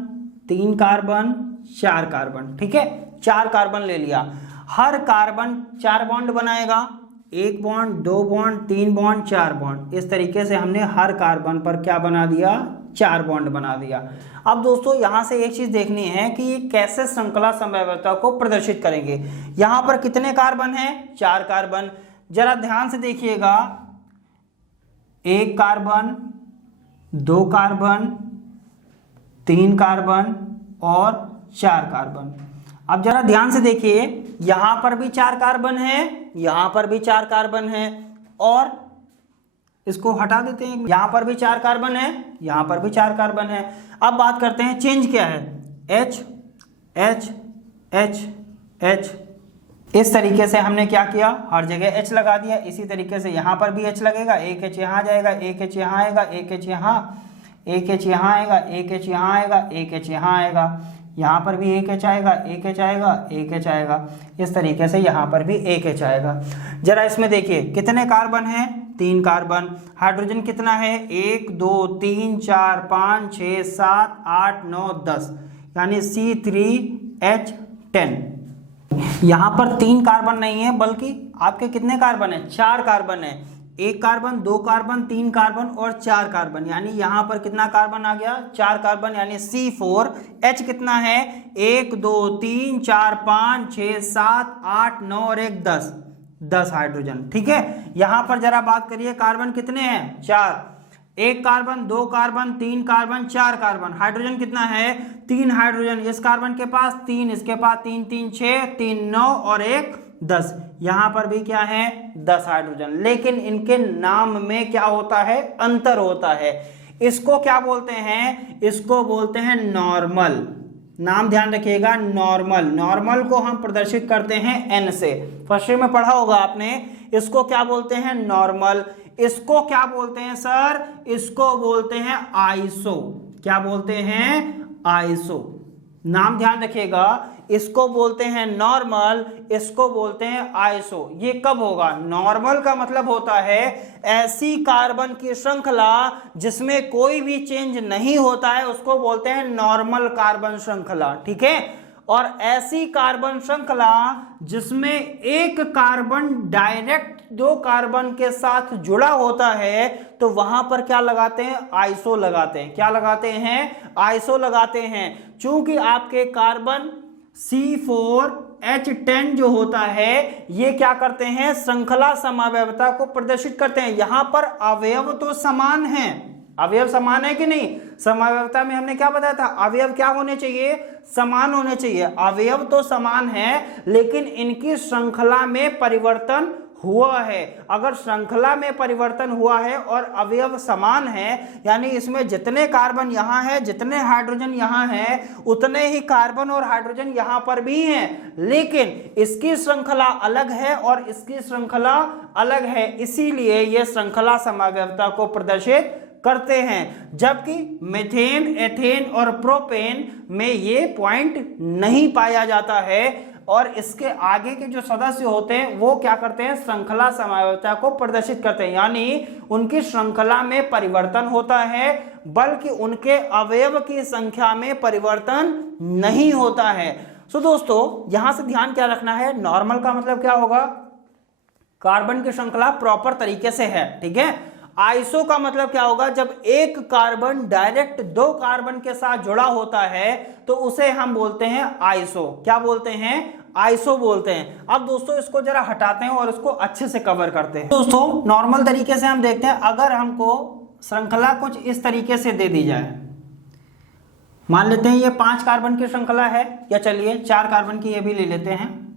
3 carbon, 4 carbon, ठीक है। 4 कार्बन ले लिया, हर कार्बन 4 बॉन्ड बनाएगा, 1 बॉन्ड, 2 बॉन्ड, 3 बॉन्ड, 4 बॉन्ड। इस तरीके से हमने हर कार्बन पर क्या बना दिया, 4 बॉन्ड बना दिया। अब दोस्तों यहां से एक चीज देखनी है कि ये कैसे श्रृंखला समन्वयता को प्रदर्शित करेंगे। यहां पर कितने कार्बन हैं, 4 कार्बन। जरा ध्यान से देखिएगा, 1 कार्बन, 2 कार्बन, 3 कार्बन और 4 कार्बन। अब जरा ध्यान से देखिए, यहां पर भी 4 कार्बन है, यहां पर भी 4 कार्बन है, और इसको हटा देते हैं, यहां पर भी 4 कार्बन है, यहां पर भी 4 कार्बन है। अब बात करते हैं चेंज क्या है, H H H H। इस तरीके से हमने क्या किया, हर जगह H लगा दिया। इसी तरीके से यहां पर भी H लगेगा, एक H यहां जाएगा, एक H यहां आएगा, एक H यहां, एक H यहां आएगा, एक H यहां आएगा, एक H यहां आएगा। यहाँ पर भी एक एच आएगा, एक एच आएगा, एक एच आएगा, इस तरीके से यहाँ पर भी एक एच आएगा। जरा इसमें देखिए कितने कार्बन हैं, 3 कार्बन। हाइड्रोजन कितना है, 1 2 3 4 5 6 7 8 9 10, यानी C3H10। यहाँ पर 3 कार्बन नहीं है, बल्कि आपके कितने कार्बन है, 4 कार्बन है। 1 कार्बन, 2 कार्बन, 3 कार्बन और 4 कार्बन, यानी यहाँ पर कितना कार्बन आ गया, 4 कार्बन, यानी C4H कितना है, 1 2 3 4 5 6 7 8 9 और 1 10 हाइड्रोजन। ठीक है, यहाँ पर जरा बात करिए कार्बन कितने हैं, 4। 1 carbon, 2 carbon, 3 carbon, 4 carbon. Hydrogen कितना है, 3 हाइड्रोजन। इस कार्बन के पास 3, इसके पास 3 3 6, 3 9 और 1 10। यहाँ पर भी क्या है, 10 हाइड्रोजन। लेकिन इनके नाम में क्या होता है, अंतर होता है। इसको क्या बोलते हैं, इसको बोलते हैं नॉर्मल। नाम ध्यान रखिएगा, नॉर्मल। नॉर्मल को हम प्रदर्शित करते हैं n से। फर्स्ट ईयर में पढ़ा होगा आपने। इसको क्या बोलते हैं, नॉर्मल। इसको क्या बोलते हैं सर, इसको बोलते हैं आइसो। क्या बोलते हैं, आइसो। नाम ध्यान रखिएगा, इसको बोलते हैं नॉर्मल, इसको बोलते हैं आइसो। ये कब होगा, नॉर्मल का मतलब होता है ऐसी कार्बन की श्रृंखला जिसमें कोई भी चेंज नहीं होता है, उसको बोलते हैं नॉर्मल कार्बन श्रृंखला। ठीक है, और ऐसी कार्बन श्रृंखला जिसमें एक कार्बन डायरेक्ट 2 कार्बन के साथ जुड़ा होता है, तो वहां पर क्या लगाते हैं, आइसो लगाते हैं। क्या लगाते हैं, आइसो लगाते हैं। चूंकि आपके कार्बन C4H10 जो होता है, ये क्या करते हैं, श्रृंखला समावयवता को प्रदर्शित करते हैं। यहां पर अवयव तो समान हैं, अवयव समान है कि नहीं। समावयवता में हमने क्या बताया था, अवयव क्या होने चाहिए, समान होने चाहिए। अवयव तो समान है, लेकिन इनकी श्रृंखला में परिवर्तन हुआ है। अगर श्रृंखला में परिवर्तन हुआ है और अवयव समान है, यानी इसमें जितने कार्बन यहाँ है, जितने हाइड्रोजन यहाँ है, उतने ही कार्बन और हाइड्रोजन यहाँ पर भी हैं, लेकिन इसकी श्रृंखला अलग है और इसकी श्रृंखला अलग है, इसीलिए ये श्रृंखला समावयवता को प्रदर्शित करते हैं। जबकि मीथेन, एथेन और प्रोपेन में ये पॉइंट नहीं पाया जाता है, और इसके आगे के जो सदस्य होते हैं वो क्या करते हैं, श्रृंखला समावयवता को प्रदर्शित करते हैं, यानी उनकी श्रृंखला में परिवर्तन होता है, बल्कि उनके अवयव की संख्या में परिवर्तन नहीं होता है। सो दोस्तों, यहां से ध्यान क्या रखना है, नॉर्मल का मतलब क्या होगा, कार्बन की श्रृंखला प्रॉपर तरीके से है। ठीक है, आइसो का मतलब क्या होगा, जब एक कार्बन डायरेक्ट 2 कार्बन के साथ जुड़ा होता है तो उसे हम बोलते हैं आइसो। क्या बोलते हैं, आइसो बोलते हैं। अब दोस्तों इसको जरा हटाते हैं और इसको अच्छे से कवर करते हैं। दोस्तों नॉर्मल तरीके से हम देखते हैं, अगर हमको श्रृंखला कुछ इस तरीके से दे दी जाए, मान लेते हैं ये 5 कार्बन की श्रृंखला है, या चलिए 4 कार्बन की ये भी ले लेते हैं,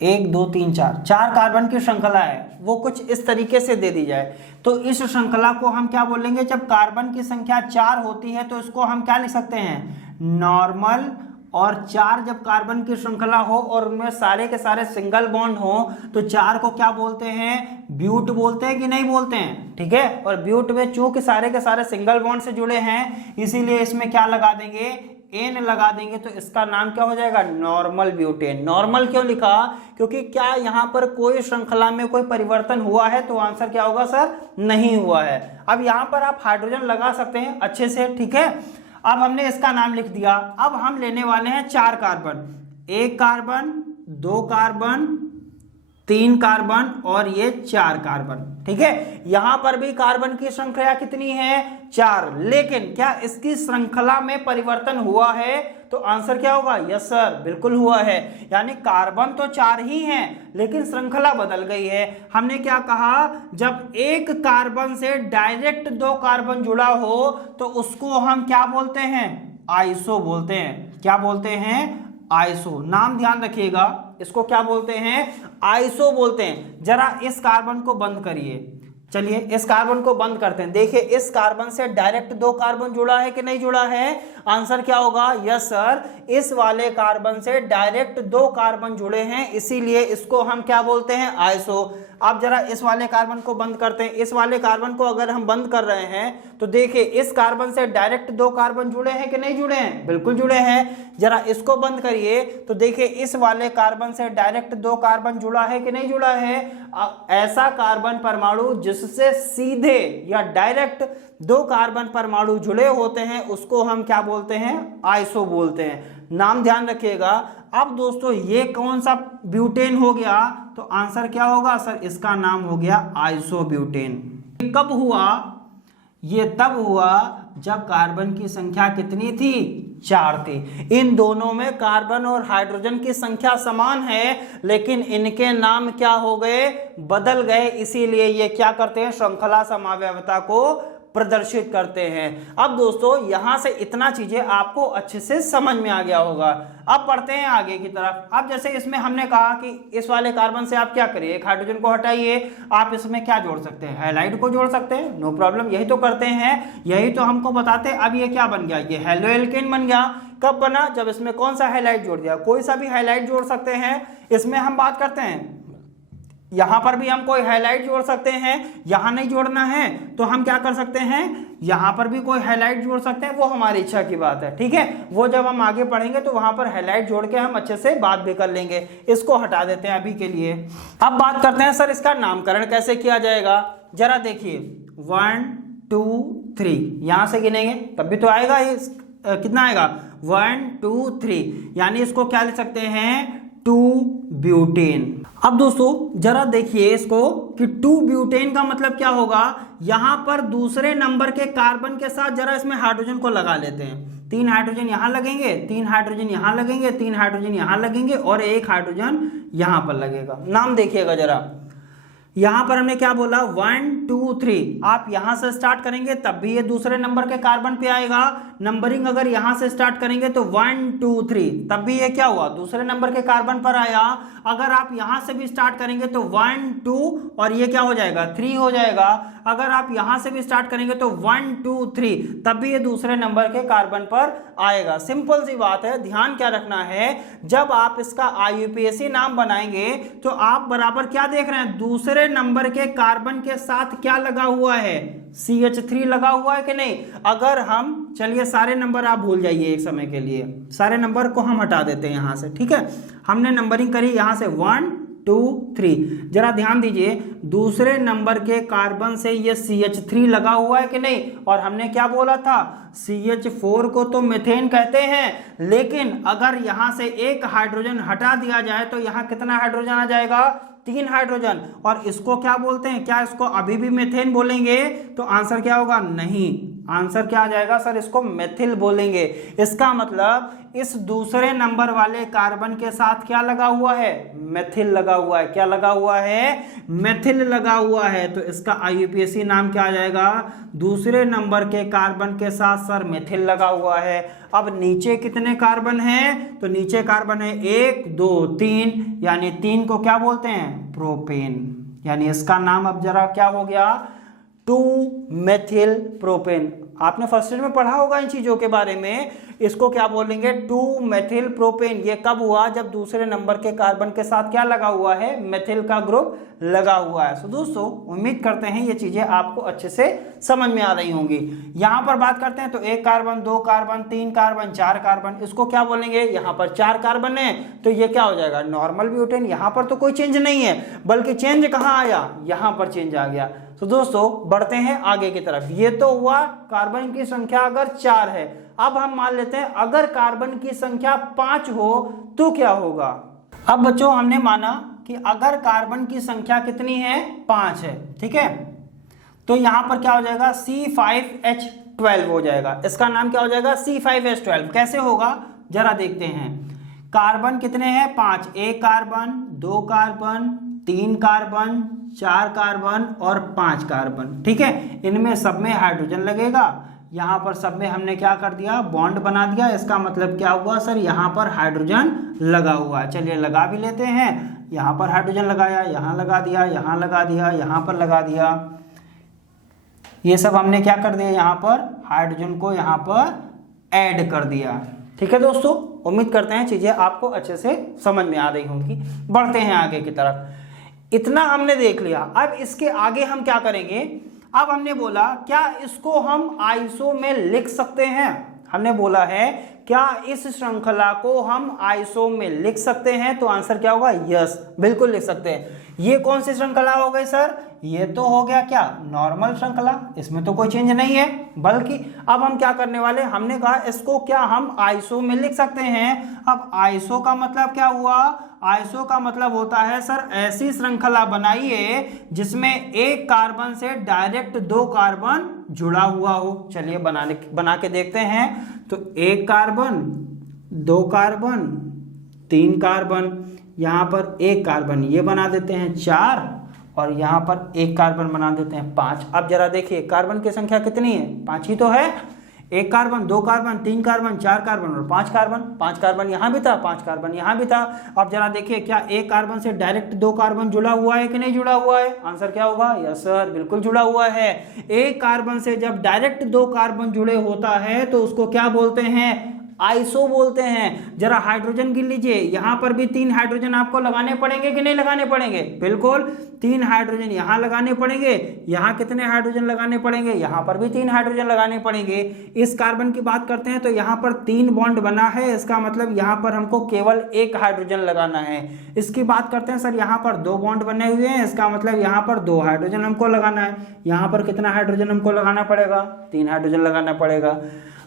1 2 3 4 कार्बन की श्रृंखला है, वो कुछ इस तरीके से दे दी जाए, तो इस श्रृंखला को हम क्या बोलेंगे, जब कार्बन की संख्या 4 होती है तो इसको हम क्या लिख सकते हैं, नॉर्मल। और 4 जब कार्बन की श्रृंखला हो और उनमें सारे के सारे सिंगल बॉन्ड हो, तो 4 को क्या बोलते हैं, ब्यूट बोलते हैं कि नहीं बोलते हैं। ठीक है, और ब्यूट में चूंकि सारे के सारे सिंगल बॉन्ड से जुड़े हैं, इसीलिए इसमें क्या लगा देंगे, एन लगा देंगे, तो इसका नाम क्या हो जाएगा, नॉर्मल ब्यूटेन। नॉर्मल क्यों लिखा, क्योंकि क्या यहाँ पर कोई श्रृंखला में कोई परिवर्तन हुआ है, तो आंसर क्या होगा सर, नहीं हुआ है। अब यहाँ पर आप हाइड्रोजन लगा सकते हैं अच्छे से। ठीक है, अब हमने इसका नाम लिख दिया। अब हम लेने वाले हैं 4 कार्बन, 1 कार्बन, 2 कार्बन, 3 कार्बन और ये 4 कार्बन। ठीक है, यहां पर भी कार्बन की श्रृंखला कितनी है, 4, लेकिन क्या इसकी श्रृंखला में परिवर्तन हुआ है, तो आंसर क्या होगा, यस सर, बिल्कुल हुआ है। यानी कार्बन तो 4 ही हैं, लेकिन श्रृंखला बदल गई है। हमने क्या कहा, जब एक कार्बन से डायरेक्ट 2 कार्बन जुड़ा हो तो उसको हम क्या बोलते हैं, आइसो बोलते हैं। क्या बोलते हैं, आइसो। नाम ध्यान रखिएगा, इसको क्या बोलते हैं, आइसो बोलते हैं। जरा इस कार्बन को बंद करिए, चलिए इस कार्बन को बंद करते हैं। देखिए इस कार्बन से डायरेक्ट 2 कार्बन जुड़ा है कि नहीं जुड़ा है? आंसर क्या होगा? यस सर, इस वाले कार्बन से डायरेक्ट 2 कार्बन जुड़े हैं, इसीलिए इसको हम क्या बोलते हैं? आइसो। अब जरा इस वाले कार्बन को बंद करते हैं। इस वाले कार्बन को अगर हम बंद कर रहे हैं तो देखिए इस कार्बन से डायरेक्ट 2 कार्बन जुड़े हैं कि नहीं जुड़े हैं? बिल्कुल जुड़े हैं। जरा इसको बंद करिए तो देखिए इस वाले कार्बन से डायरेक्ट 2 कार्बन जुड़ा है कि नहीं जुड़ा है? ऐसा कार्बन परमाणु जिससे सीधे या डायरेक्ट 2 कार्बन परमाणु जुड़े होते हैं उसको हम क्या बोलते हैं? आइसो बोलते हैं। नाम ध्यान रखिएगा। अब दोस्तों ये कौन सा ब्यूटेन हो गया? तो आंसर क्या होगा सर? इसका नाम हो गया आइसोब्यूटेन। कब हुआ? ये तब हुआ जब कार्बन की संख्या कितनी थी? 4 थी। इन दोनों में कार्बन और हाइड्रोजन की संख्या समान है, लेकिन इनके नाम क्या हो गए? बदल गए। इसीलिए ये क्या करते हैं? श्रृंखला समावयवता को प्रदर्शित करते हैं। अब दोस्तों यहां से इतना चीजें आपको अच्छे से समझ में आ गया होगा। अब पढ़ते हैं आगे की तरफ। अब जैसे इसमें हमने कहा कि इस वाले कार्बन से आप क्या करिए? एक हाइड्रोजन को हटाइए। आप इसमें क्या जोड़ सकते हैं? हैलाइड को जोड़ सकते हैं। नो प्रॉब्लम, यही तो करते हैं, यही तो हमको बताते हैं। अब ये क्या बन गया? ये हेलोएल्केन बन गया। कब बना? जब इसमें कौन सा हैलाइड जोड़ दिया। कोई सा भी हैलाइड जोड़ सकते हैं। इसमें हम बात करते हैं, यहां पर भी हम कोई हाइलाइट जोड़ सकते हैं। यहां नहीं जोड़ना है तो हम क्या कर सकते हैं? यहां पर भी कोई हाइलाइट जोड़ सकते हैं। वो हमारी इच्छा की बात है, ठीक है। वो जब हम आगे पढ़ेंगे तो वहां पर हाइलाइट जोड़ के हम अच्छे से बात भी कर लेंगे। इसको हटा देते हैं अभी के लिए। अब बात करते हैं सर इसका नामकरण कैसे किया जाएगा। जरा देखिए 1 2 3 यहां से गिनेंगे तब भी तो आएगा। कितना आएगा? 1 2 3, यानी इसको क्या लिख सकते हैं? 2 ब्यूटेन। अब दोस्तों जरा देखिए इसको कि 2 ब्यूटेन का मतलब क्या होगा। यहां पर दूसरे नंबर के कार्बन के साथ जरा इसमें हाइड्रोजन को लगा लेते हैं। 3 हाइड्रोजन यहां लगेंगे, 3 हाइड्रोजन यहां लगेंगे, 3 हाइड्रोजन यहां लगेंगे और 1 हाइड्रोजन यहां पर लगेगा। नाम देखिएगा जरा, यहां पर हमने क्या बोला? 1 2 3। आप यहां से स्टार्ट करेंगे तब भी ये दूसरे नंबर के कार्बन पे आएगा। नंबरिंग अगर यहां से स्टार्ट करेंगे तो 1 2 3 तब भी ये क्या हुआ? दूसरे नंबर के कार्बन पर आया। अगर आप यहां से भी स्टार्ट करेंगे तो 1 2 और ये क्या हो जाएगा? 3 हो जाएगा। अगर आप यहां से भी स्टार्ट करेंगे तो 1 2 3 तब भी ये दूसरे नंबर के कार्बन पर आएगा। सिंपल सी बात है। ध्यान क्या रखना है, जब आप इसका IUPAC नाम बनाएंगे तो आप बराबर क्या देख रहे हैं? दूसरे नंबर के कार्बन के साथ क्या लगा हुआ है? CH3 लगा हुआ है कि नहीं? अगर हम, चलिए सारे नंबर आप भूल जाइए एक समय के लिए, सारे नंबर को हम हटा देते हैं यहां से, ठीक है। हमने नंबरिंग करी यहां से 1 2 3। जरा ध्यान दीजिए दूसरे नंबर के कार्बन से ये CH3 लगा हुआ है कि नहीं? और हमने क्या बोला था? CH4 को तो मीथेन कहते हैं, लेकिन अगर यहां से एक हाइड्रोजन हटा दिया जाए तो यहां कितना हाइड्रोजन आ जाएगा? 3 हाइड्रोजन। और इसको क्या बोलते हैं? क्या इसको अभी भी मीथेन बोलेंगे? तो आंसर क्या होगा? नहीं। आंसर क्या आ जाएगा सर? इसको मेथिल बोलेंगे। इसका मतलब इस दूसरे नंबर वाले कार्बन के साथ क्या लगा हुआ है? मेथिल लगा हुआ है। क्या लगा हुआ है? मेथिल लगा हुआ है। तो इसका IUPAC नाम क्या आ जाएगा? दूसरे नंबर के कार्बन के साथ सर मेथिल लगा हुआ है। अब नीचे कितने कार्बन हैं? तो नीचे कार्बन है 1 2 3, यानी 3 को क्या बोलते हैं? प्रोपेन। यानी इसका नाम अब जरा क्या हो गया? 2 मेथिल प्रोपेन। आपने फर्स्ट ईयर में पढ़ा होगा इन चीजों के बारे में। इसको क्या बोलेंगे? 2 मेथिल प्रोपेन। ये कब हुआ? जब दूसरे नंबर के कार्बन के साथ क्या लगा हुआ है? मेथिल का ग्रुप लगा हुआ है। तो दोस्तों उम्मीद करते हैं ये चीजें आपको अच्छे से समझ में आ रही होंगी। यहां पर बात करते हैं तो 1 कार्बन, 2 कार्बन, 3 कार्बन, 4 कार्बन, इसको क्या बोलेंगे? यहां पर 4 कार्बन है तो ये क्या हो जाएगा? Normal butane. यहां पर तो कोई चेंज नहीं है, बल्कि चेंज कहां आया? यहां पर चेंज आ गया। तो दोस्तों बढ़ते हैं आगे की तरफ। ये तो हुआ कार्बन की संख्या अगर 4 है। अब हम मान लेते हैं अगर कार्बन की संख्या 5 हो तो क्या होगा। अब बच्चों हमने माना कि अगर कार्बन की संख्या कितनी है? 5 है, ठीक है। तो यहां पर क्या हो जाएगा? C5H12 हो जाएगा। इसका नाम क्या हो जाएगा? C5H12। कैसे होगा जरा देखते हैं। कार्बन कितने हैं? 5। 1 कार्बन, 2 कार्बन, 3 कार्बन, 4 कार्बन और 5 कार्बन, ठीक है। इनमें सब में हाइड्रोजन लगेगा। यहाँ पर सब में हमने क्या कर दिया? बॉन्ड बना दिया। इसका मतलब क्या हुआ सर? यहाँ पर हाइड्रोजन लगा हुआ है। चलिए लगा भी लेते हैं। यहाँ पर हाइड्रोजन लगाया, यहाँ लगा दिया, यहाँ लगा दिया, यहाँ पर लगा दिया। ये सब हमने क्या कर दिया, यहाँ पर हाइड्रोजन को यहाँ पर ऐड कर दिया। ठीक है दोस्तों, उम्मीद करते हैं चीजें आपको अच्छे से समझ में आ रही होंगी। बढ़ते हैं आगे की तरफ। इतना हमने देख लिया, अब इसके आगे हम क्या करेंगे। अब हमने बोला क्या इसको हम आइसो में लिख सकते हैं, हमने बोला है क्या इस श्रृंखला को हम आइसो में लिख सकते हैं, तो आंसर क्या होगा, यस बिल्कुल लिख सकते हैं। ये कौन सी श्रृंखला हो गई सर, ये तो हो गया क्या, नॉर्मल श्रृंखला, इसमें तो कोई चेंज नहीं है। बल्कि अब हम क्या करने वाले, हमने कहा इसको क्या हम आइसो में लिख सकते हैं। अब आइसो का मतलब क्या हुआ, आइसो का मतलब होता है सर ऐसी श्रृंखला बनाइए जिसमें एक कार्बन से डायरेक्ट 2 कार्बन जुड़ा हुआ हो। चलिए बना के देखते हैं। तो 1 कार्बन, 2 कार्बन, 3 कार्बन, यहाँ पर 1 कार्बन ये बना देते हैं 4, और यहाँ पर 1 कार्बन बना देते हैं 5। अब जरा देखिए कार्बन की संख्या कितनी है, 5 ही तो है। 1 कार्बन, 2 कार्बन, 3 कार्बन, 4 कार्बन और 5 कार्बन। 5 कार्बन यहाँ भी था, 5 कार्बन यहाँ भी था। अब जरा देखिए क्या 1 कार्बन से डायरेक्ट 2 कार्बन जुड़ा हुआ है कि नहीं जुड़ा हुआ है, आंसर क्या होगा, यस सर बिल्कुल जुड़ा हुआ है। 1 कार्बन से जब डायरेक्ट 2 कार्बन जुड़े होता है तो उसको क्या बोलते हैं, आइसो बोलते हैं। जरा हाइड्रोजन गिन लीजिए, यहां पर भी 3 हाइड्रोजन आपको लगाने पड़ेंगे कि नहीं लगाने पड़ेंगे, बिल्कुल 3 हाइड्रोजन यहां लगाने पड़ेंगे। यहां कितने हाइड्रोजन लगाने पड़ेंगे, यहां पर भी 3 हाइड्रोजन लगाने पड़ेंगे। इस कार्बन की बात करते हैं तो यहां पर 3 बॉन्ड बना है, इसका मतलब यहां पर हमको केवल 1 हाइड्रोजन लगाना है। इसकी बात करते हैं सर यहां पर 2 बॉन्ड बने हुए हैं, इसका मतलब यहां पर 2 हाइड्रोजन हमको लगाना है। यहां पर कितना हाइड्रोजन हमको लगाना पड़ेगा, 3 हाइड्रोजन लगाना पड़ेगा।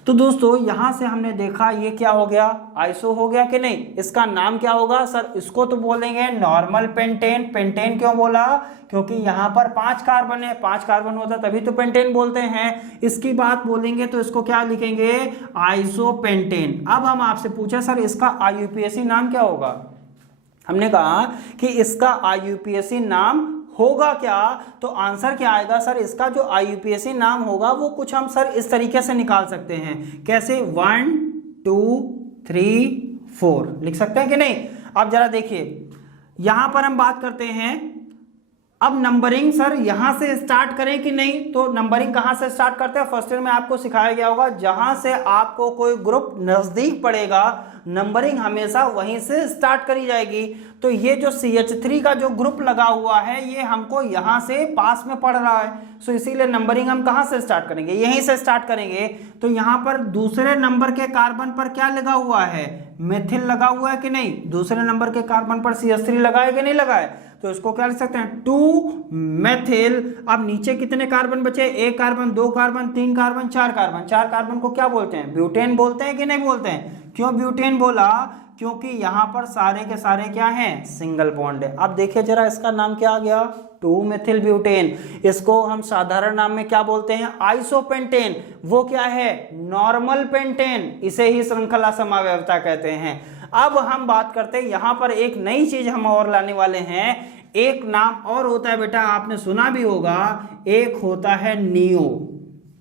तो दोस्तों यहां से हमने देखा ये क्या हो गया, आइसो हो गया कि नहीं। इसका नाम क्या होगा सर, इसको तो बोलेंगे नॉर्मल पेंटेन। पेंटेन क्यों बोला, क्योंकि यहां पर 5 कार्बन है, 5 कार्बन होता तभी तो पेंटेन बोलते हैं। इसकी बात बोलेंगे तो इसको क्या लिखेंगे, आइसो पेंटेन। अब हम आपसे पूछे सर इसका IUPAC नाम क्या होगा, हमने कहा कि इसका IUPAC नाम होगा क्या, तो आंसर क्या आएगा सर, इसका जो IUPAC नाम होगा वो कुछ हम सर इस तरीके से निकाल सकते हैं। कैसे, 1 2 3 4 लिख सकते हैं कि नहीं। अब जरा देखिए यहां पर हम बात करते हैं, अब नंबरिंग सर यहां से स्टार्ट करें कि नहीं, तो नंबरिंग कहां से स्टार्ट करते हैं, फर्स्ट ईयर में आपको सिखाया गया होगा जहां से आपको कोई ग्रुप नजदीक पड़ेगा नंबरिंग हमेशा वहीं से स्टार्ट करी जाएगी। तो ये जो CH3 का जो ग्रुप लगा हुआ है ये हमको यहां से पास में पड़ रहा है, सो इसीलिए नंबरिंग हम कहां से स्टार्ट करेंगे, यहीं से स्टार्ट करेंगे। तो यहां पर दूसरे नंबर के कार्बन पर क्या लगा हुआ है, मेथिल लगा हुआ है कि नहीं, दूसरे नंबर के कार्बन पर CH3 लगा है कि नहीं लगा है, तो इसको क्या लिख सकते हैं, 2 मेथिल। अब नीचे कितने कार्बन बचे, 1 carbon, 2 carbon, 3 carbon, 4 carbon. 4 carbon को क्या बोलते हैं, ब्यूटेन बोलते हैं कि नहीं बोलते हैं। क्यों ब्यूटेन बोला, क्योंकि यहां पर सारे के सारे क्या हैं, सिंगल बॉन्ड है। अब देखिए जरा इसका नाम क्या आ गया, 2 मेथिल ब्यूटेन। इसको हम साधारण नाम में क्या बोलते हैं, आइसोपेंटेन। वो क्या है, नॉर्मल पेंटेन, इसे ही श्रृंखला समव्यवस्था कहते हैं। अब हम बात करते हैं यहां पर एक नई चीज हम और लाने वाले हैं। एक नाम और होता है बेटा, आपने सुना भी होगा, एक होता है नियो।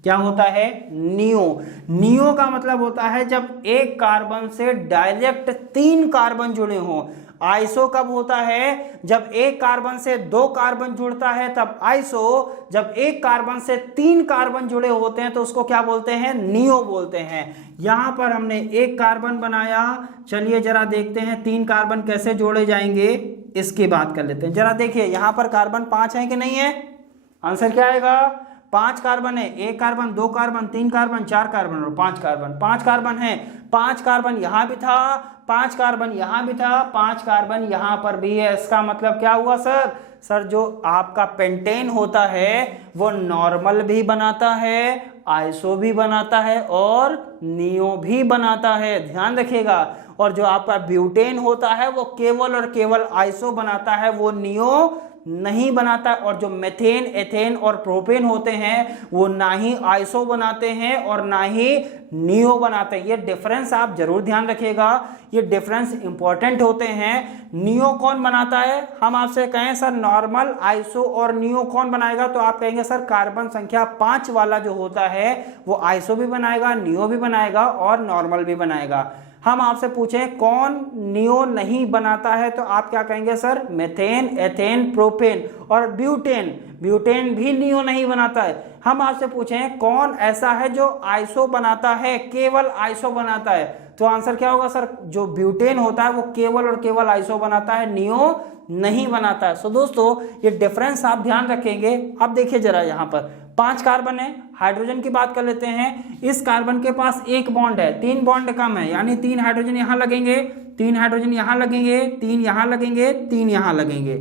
क्या होता है, नियो। नियो का मतलब होता है जब एक कार्बन से डायरेक्ट 3 कार्बन जुड़े हों। आइसो कब होता है, जब एक कार्बन से 2 कार्बन जुड़ता है तब आइसो, जब एक कार्बन से 3 कार्बन जुड़े होते हैं तो उसको क्या बोलते हैं, नियो बोलते हैं। यहां पर हमने 1 कार्बन बनाया, चलिए जरा देखते हैं 3 कार्बन कैसे जोड़े जाएंगे, इसकी बात कर लेते हैं। जरा देखिए यहां पर कार्बन 5 है कि नहीं है, आंसर क्या आएगा, 5 कार्बन है, 1 कार्बन, 2 कार्बन, 3 कार्बन, 4 कार्बन और 5 कार्बन। 5 कार्बन है, 5 कार्बन यहां भी था, 5 कार्बन यहां भी था, 5 कार्बन यहां पर भी है। इसका मतलब क्या हुआ सर, सर जो आपका पेंटेन होता है वो नॉर्मल भी बनाता है, आइसो भी बनाता है और नियो भी बनाता है, ध्यान रखिएगा। और जो आपका ब्यूटेन होता है वो केवल और केवल आइसो बनाता है, वो नियो नहीं बनाता। और जो मेथेन, एथेन और प्रोपेन होते हैं वो ना ही आइसो बनाते हैं और ना ही नियो बनाते हैं। ये डिफरेंस आप जरूर ध्यान रखिएगा, ये डिफरेंस इंपॉर्टेंट होते हैं। नियो कौन बनाता है, हम आपसे कहें सर नॉर्मल, आइसो और नियो कौन बनाएगा, तो आप कहेंगे सर कार्बन संख्या 5 वाला जो होता है वो आइसो भी बनाएगा, नियो भी बनाएगा और नॉर्मल भी बनाएगा। हम आपसे पूछें कौन नियो नहीं बनाता है तो आप क्या कहेंगे सर, मेथेन, एथेन, प्रोपेन और ब्यूटेन। ब्यूटेन भी नियो नहीं बनाता है। हम आपसे पूछें कौन ऐसा है जो आइसो बनाता है, केवल आइसो बनाता है, तो आंसर क्या होगा सर? जो ब्यूटेन होता है वो केवल और केवल आइसो बनाता है, नियो नहीं बनाता है। सो दोस्तों ये डिफरेंस आप ध्यान रखेंगे। अब देखिए जरा, यहाँ पर 5 कार्बन है, हाइड्रोजन की बात कर लेते हैं। इस कार्बन के पास एक बॉन्ड है, 3 बॉन्ड कम है, यानी 3 हाइड्रोजन यहां लगेंगे, 3 हाइड्रोजन यहां लगेंगे, 3 यहां लगेंगे, 3 यहां लगेंगे।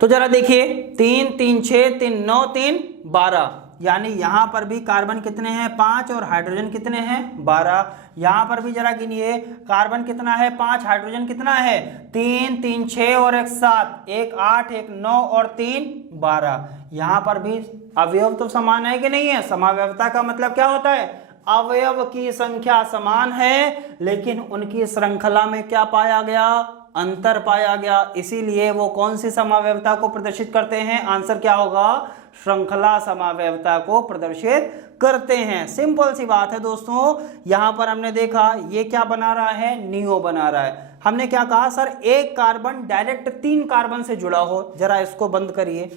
तो जरा देखिए 3 3 6 3 9 3 12, यानी यहां पर भी कार्बन कितने हैं? 5 और हाइड्रोजन कितने हैं? 12। यहां पर भी जरा गिनिए, कार्बन कितना है? 5, हाइड्रोजन कितना है? 3 3 6 और 1 7, 1 8 1 9 और 3 12। यहां पर भी अवयव तो समान है कि नहीं है? समावयवता का मतलब क्या होता है? अवयव की संख्या समान है, लेकिन उनकी श्रृंखला में क्या पाया गया? अंतर पाया गया। इसीलिए वो कौन सी समावयवता को प्रदर्शित करते हैं? आंसर क्या होगा? श्रृंखला समावयवता को प्रदर्शित करते हैं। सिंपल सी बात है दोस्तों। यहां पर हमने देखा ये क्या बना रहा है? नियो बना रहा है। हमने क्या कहा सर? एक कार्बन डायरेक्ट 3 कार्बन से जुड़ा हो। जरा इसको बंद करिए,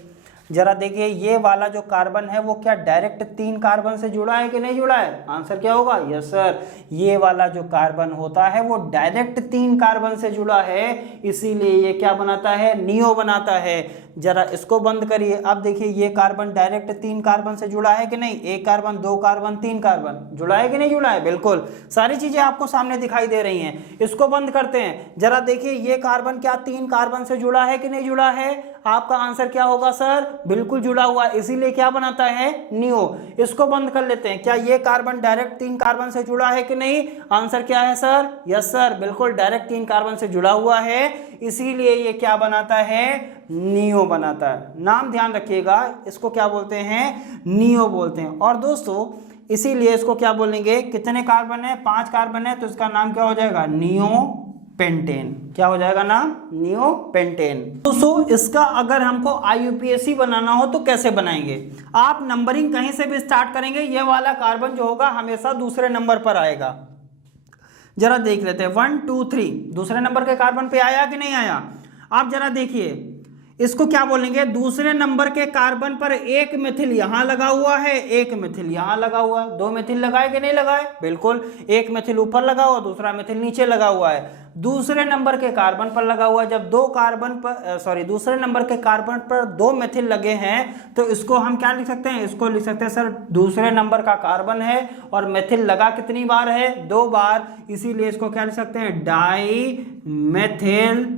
जरा देखिए ये वाला जो कार्बन है वो क्या डायरेक्ट 3 कार्बन से जुड़ा है कि नहीं जुड़ा है? आंसर क्या होगा? यस सर, ये वाला जो कार्बन होता है वो डायरेक्ट 3 कार्बन से जुड़ा है, इसीलिए ये क्या बनाता है? नियो बनाता है। जरा इसको बंद करिए। अब देखिए ये कार्बन डायरेक्ट 3 कार्बन से जुड़ा है कि नहीं? 1 कार्बन, 2 कार्बन, 3 कार्बन, जुड़ा है कि नहीं जुड़ा है? बिल्कुल, सारी चीजें आपको सामने दिखाई दे रही हैं। इसको बंद करते हैं। जरा देखिए ये कार्बन क्या 3 कार्बन से जुड़ा है कि नहीं जुड़ा है? आपका आंसर क्या होगा सर? बिल्कुल जुड़ा हुआ, इसीलिए क्या बनाता है? नियो। इसको बंद कर लेते हैं। क्या ये कार्बन डायरेक्ट 3 कार्बन से जुड़ा है कि नहीं? आंसर क्या है सर? यस सर, बिल्कुल डायरेक्ट 3 कार्बन से जुड़ा हुआ है, इसीलिए ये क्या बनाता है? नियो बनाता है। नाम ध्यान रखिएगा, इसको क्या बोलते हैं? नियो बोलते हैं। और दोस्तों इसीलिए इसको क्या बोलेंगे? कितने कार्बन है? 5 कार्बन है, तो इसका नाम क्या हो जाएगा? Neo pentane. क्या हो जाएगा नाम? Neo pentane. दोस्तों इसका अगर हमको IUPAC बनाना हो तो कैसे बनाएंगे? आप नंबरिंग कहीं से भी स्टार्ट करेंगे, ये वाला कार्बन जो होगा हमेशा दूसरे नंबर पर आएगा। जरा देख लेते हैं 1 2 3 दूसरे नंबर के कार्बन पे आया कि नहीं आया? आप जरा देखिए इसको क्या बोलेंगे? दूसरे नंबर के कार्बन पर एक मिथिल यहां लगा हुआ है, एक मिथिल यहां लगा हुआ है। 2 मिथिल लगाए कि नहीं लगाए? बिल्कुल, एक मिथिल ऊपर लगा हुआ, दूसरा मिथिल नीचे लगा हुआ है। दूसरे नंबर के कार्बन पर लगा हुआ है। जब दूसरे नंबर के कार्बन पर 2 मिथिल लगे हैं तो इसको हम क्या लिख सकते हैं? इसको लिख सकते हैं सर, दूसरे नंबर का कार्बन है और मिथिल लगा कितनी बार है? 2 बार, इसीलिए इसको क्या लिख सकते हैं? Dimethyl.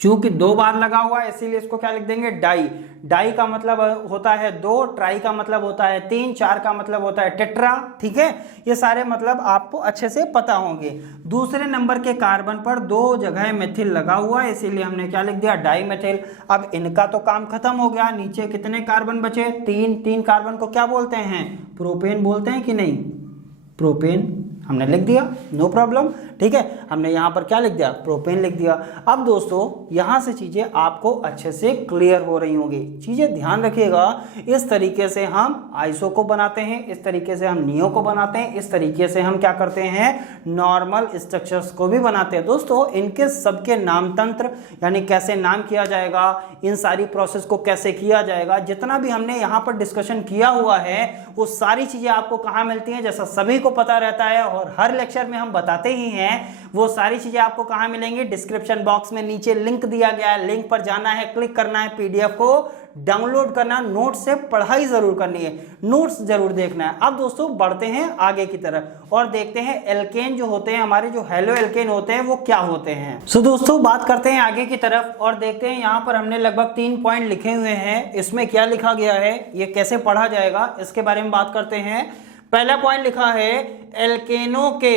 चूंकि 2 बार लगा हुआ है इसीलिए इसको क्या लिख देंगे? डाई। डाई का मतलब होता है 2, ट्राई का मतलब होता है 3, 4 का मतलब होता है टेट्रा। ठीक है, ये सारे मतलब आपको अच्छे से पता होंगे। दूसरे नंबर के कार्बन पर 2 जगह मेथिल लगा हुआ है, इसीलिए हमने क्या लिख दिया? Dimethyl. अब इनका तो काम खत्म हो गया। नीचे कितने कार्बन बचे? 3 कार्बन को क्या बोलते हैं? प्रोपेन बोलते हैं कि नहीं? प्रोपेन हमने लिख दिया, नो प्रॉब्लम। ठीक है, हमने यहाँ पर क्या लिख दिया? प्रोपेन लिख दिया। अब दोस्तों यहाँ से चीजें आपको अच्छे से क्लियर हो रही होंगी। चीजें ध्यान रखिएगा, इस तरीके से हम आइसो को बनाते हैं, इस तरीके से हम नियो को बनाते हैं, इस तरीके से हम क्या करते हैं? नॉर्मल स्ट्रक्चर्स को भी बनाते हैं। दोस्तों इनके सबके नाम तंत्र, यानी कैसे नाम किया जाएगा, इन सारी प्रोसेस को कैसे किया जाएगा, जितना भी हमने यहाँ पर डिस्कशन किया हुआ है वो सारी चीजें आपको कहाँ मिलती हैं? जैसा सभी को पता रहता है और हर लेक्चर में हम बताते ही हैं, वो सारी चीजें आपको कहां मिलेंगी? डिस्क्रिप्शन बॉक्स में नीचे लिंक दिया गया है, लिंक पर जाना है, क्लिक करना है, पीडीएफ को डाउनलोड करना, नोट्स से पढ़ाई जरूर करनी है, नोट्स जरूर देखना है। अब दोस्तों बढ़ते हैं आगे की तरफ और देखते हैं एल्केन जो होते हैं हमारे, जो हेलो एल्केन होते हैं वो क्या होते हैं। सो दोस्तों बात करते हैं आगे की तरफ और देखते हैं यहाँ पर हमने लगभग 3 पॉइंट लिखे हुए हैं। इसमें क्या लिखा गया है, ये कैसे पढ़ा जाएगा, इसके बारे में बात करते हैं। पहला पॉइंट लिखा है, एल्केनों के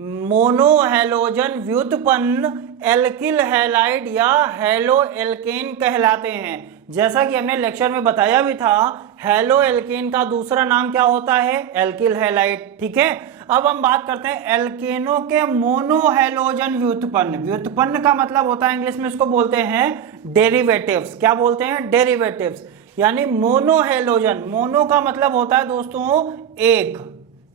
मोनोहैलोजन व्युत्पन्न एल्किल हैलाइड या हेलो एल्केन कहलाते हैं। जैसा कि हमने लेक्चर में बताया भी था, हेलो एल्केन का दूसरा नाम क्या होता है? Alkyl halide. ठीक है, अब हम बात करते हैं एल्केनों के मोनोहैलोजन व्युत्पन्न। व्युत्पन्न का मतलब होता है, इंग्लिश में इसको बोलते हैं डेरिवेटिव्स। क्या बोलते हैं? डेरिवेटिव्स। यानी मोनोहैलोजन, मोनो का मतलब होता है दोस्तों एक,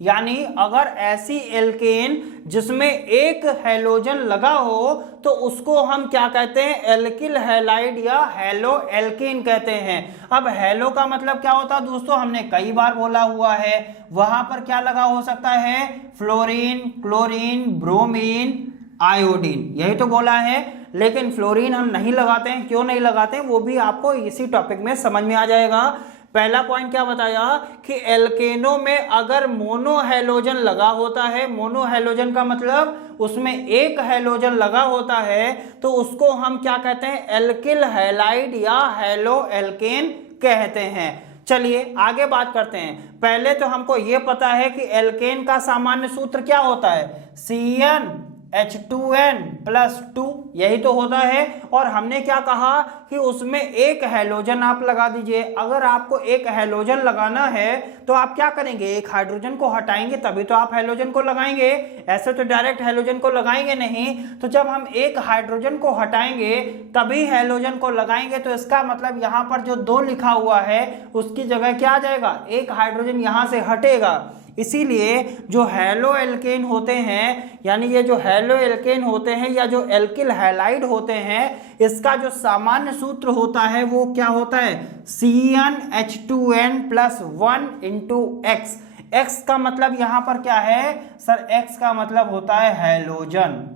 यानी अगर ऐसी एल्केन जिसमें एक हैलोजन लगा हो तो उसको हम क्या कहते हैं, एल्किल हैलाइड या हैलो एल्केन कहते हैं। अब हैलो का मतलब क्या होता है दोस्तों, हमने कई बार बोला हुआ है, वहां पर क्या लगा हो सकता है, फ्लोरीन, क्लोरीन, ब्रोमीन, आयोडीन, यही तो बोला है। लेकिन फ्लोरीन हम नहीं लगाते हैं, क्यों नहीं लगाते हैं वो भी आपको इसी टॉपिक में समझ में आ जाएगा। पहला पॉइंट क्या बताया कि एल्केनों में अगर मोनो हैलोजन लगा होता है, मोनो हैलोजन का मतलब उसमें एक हैलोजन लगा होता है, तो उसको हम क्या कहते हैं, एल्किल हैलाइड या हैलो एल्केन कहते हैं। चलिए आगे बात करते हैं। पहले तो हमको यह पता है कि एल्केन का सामान्य सूत्र क्या होता है, CnH2n+2, यही तो होता है। और हमने क्या कहा कि उसमें एक हैलोजन आप लगा दीजिए। अगर आपको एक हैलोजन लगाना है तो आप क्या करेंगे, एक हाइड्रोजन को हटाएंगे तभी तो आप हैलोजन को लगाएंगे, ऐसे तो डायरेक्ट हैलोजन को लगाएंगे नहीं। तो जब हम एक हाइड्रोजन को हटाएंगे तभी हैलोजन को लगाएंगे, तो इसका मतलब यहाँ पर जो 2 लिखा हुआ है उसकी जगह क्या आ जाएगा, एक हाइड्रोजन यहाँ से हटेगा। इसीलिए जो हैलो एल्केन होते हैं, यानी ये जो हैलो एल्केन होते हैं या जो एल्किल हैलाइड होते हैं, इसका जो सामान्य सूत्र होता है वो क्या होता है, CnH2n+1 × X। X का मतलब यहाँ पर क्या है सर, X का मतलब होता है हैलोजन।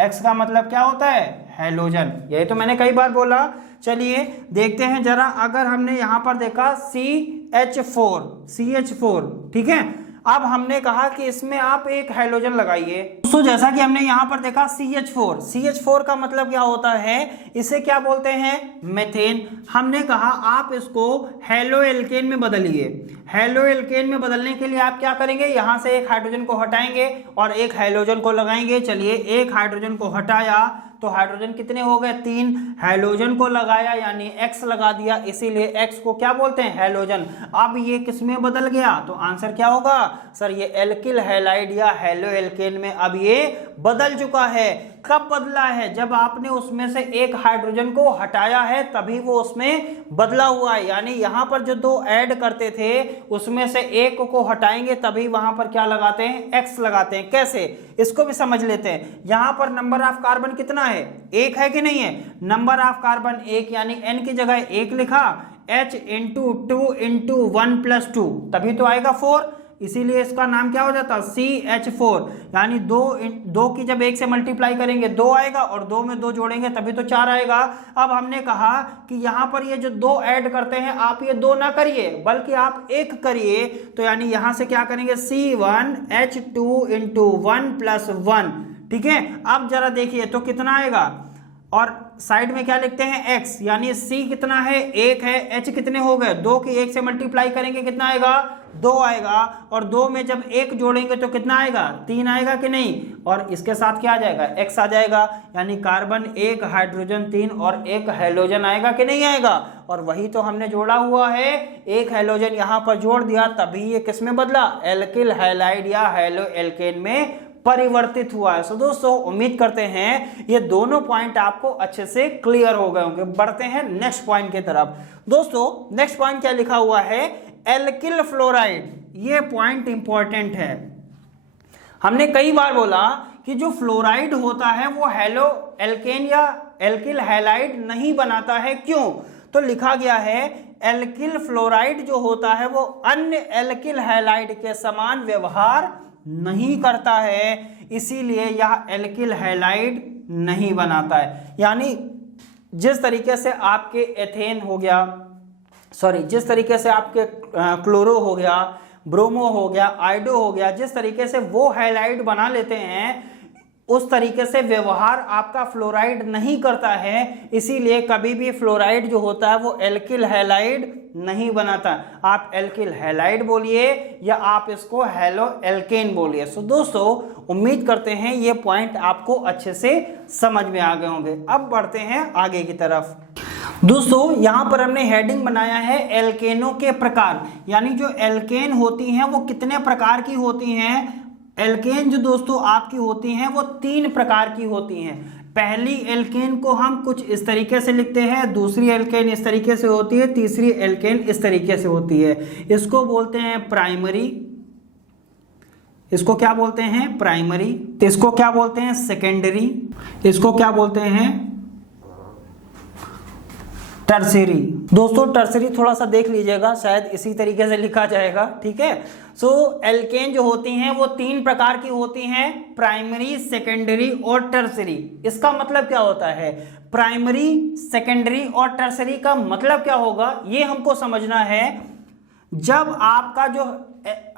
X का मतलब क्या होता है, हैलोजन, यही तो मैंने कई बार बोला। चलिए देखते हैं जरा, अगर हमने यहाँ पर देखा CH4, ठीक है। अब हमने कहा कि इसमें आप एक हैलोजन लगाइए। तो जैसा कि हमने यहाँ पर देखा CH4 का मतलब क्या होता है, इसे क्या बोलते हैं, मेथेन। हमने कहा आप इसको हैलो एल्केन में बदलिए। हैलो एल्केन में बदलने के लिए आप क्या करेंगे, यहाँ से एक हाइड्रोजन को हटाएंगे और एक हैलोजन को लगाएंगे। चलिए एक हाइड्रोजन को हटाया तो हाइड्रोजन कितने हो गए, 3। हैलोजन को लगाया यानी X लगा दिया, इसीलिए X को क्या बोलते हैं, हैलोजन। अब ये किस में बदल गया, तो आंसर क्या होगा सर, ये एल्किल हैलाइड या हैलो एल्केन में अब ये बदल चुका है। कब बदला है, जब आपने उसमें से एक हाइड्रोजन को हटाया है तभी वो उसमें बदला हुआ है। यानी यहाँ पर जो 2 ऐड करते थे उसमें से एक को हटाएंगे तभी वहां पर क्या लगाते हैं, X लगाते हैं। कैसे, इसको भी समझ लेते हैं। यहाँ पर नंबर ऑफ कार्बन कितना है, 1 है कि नहीं है, नंबर ऑफ कार्बन 1, यानी N की जगह 1 लिखा, H × 2 × 1+2 तभी तो आएगा 4, इसीलिए इसका नाम क्या हो जाता है, CH4। यानी 2 की जब 1 से मल्टीप्लाई करेंगे 2 आएगा और 2 में 2 जोड़ेंगे तभी तो 4 आएगा। अब हमने कहा कि यहाँ पर ये जो 2 ऐड करते हैं आप ये 2 ना करिए बल्कि आप 1 करिए, तो यानी यहाँ से क्या करेंगे, C1H2 × 1+1, ठीक है। अब जरा देखिए तो कितना आएगा, और साइड में क्या लिखते हैं, X, यानी C कितना है, 1 है, H कितने हो गए, 2 की 1 से मल्टीप्लाई करेंगे कितना आएगा, 2 आएगा, और 2 में जब 1 जोड़ेंगे तो कितना आएगा, 3 आएगा कि नहीं, और इसके साथ क्या आ जाएगा, X आ जाएगा। यानी कार्बन 1, हाइड्रोजन 3 और एक हैलोजन आएगा कि नहीं आएगा, और वही तो हमने जोड़ा हुआ है, एक हैलोजन यहाँ पर जोड़ दिया तभी ये किस में बदला, एल्किल हैलाइड या हैलो एल्केन में परिवर्तित हुआ है। सो दोस्तों उम्मीद करते हैं ये दोनों पॉइंट आपको अच्छे से क्लियर हो गए होंगे। बढ़ते हैं नेक्स्ट पॉइंट की तरफ। दोस्तों नेक्स्ट पॉइंट क्या लिखा हुआ है, एल्किल फ्लोराइड। ये पॉइंट इंपॉर्टेंट है। हमने कई बार बोला कि जो फ्लोराइड होता है वो हैलो एल्केन या एल्किल हैलाइड नहीं बनाता है, क्यों, तो लिखा गया है एल्किल फ्लोराइड जो होता है वो अन्य एल्किल हैलाइड के समान व्यवहार नहीं करता है, इसीलिए यह एल्किल हैलाइड नहीं बनाता है। यानी जिस तरीके से आपके एथेन हो गया, जिस तरीके से आपके क्लोरो हो गया, ब्रोमो हो गया, आइडो हो गया, जिस तरीके से वो हैलाइड बना लेते हैं उस तरीके से व्यवहार आपका फ्लोराइड नहीं करता है, इसीलिए कभी भी फ्लोराइड जो होता है वो एल्किल हैलाइड नहीं बनाता। आप एल्किल हैलाइड बोलिए या आप इसको हैलो एल्केन बोलिए। सो दोस्तों उम्मीद करते हैं ये पॉइंट आपको अच्छे से समझ में आ गए होंगे। अब बढ़ते हैं आगे की तरफ। दोस्तों यहाँ पर हमने हेडिंग बनाया है एल्केनों के प्रकार, यानी जो एल्केन होती हैं वो कितने प्रकार की होती हैं। एल्केन जो दोस्तों आपकी होती हैं वो 3 प्रकार की होती हैं। पहली एल्केन को हम कुछ इस तरीके से लिखते हैं, दूसरी एल्केन इस तरीके से होती है, तीसरी एल्केन इस तरीके से होती है। इसको बोलते हैं प्राइमरी, इसको क्या बोलते हैं प्राइमरी, इसको क्या बोलते हैं सेकेंडरी, इसको क्या बोलते हैं टर्सरी। दोस्तों टर्सरी थोड़ा सा देख लीजिएगा, शायद इसी तरीके से लिखा जाएगा, ठीक है। सो एल्केन जो होती हैं वो 3 प्रकार की होती हैं, प्राइमरी, सेकेंडरी और टर्सरी। इसका मतलब क्या होता है, प्राइमरी, सेकेंडरी और टर्सरी का मतलब क्या होगा ये हमको समझना है। जब आपका जो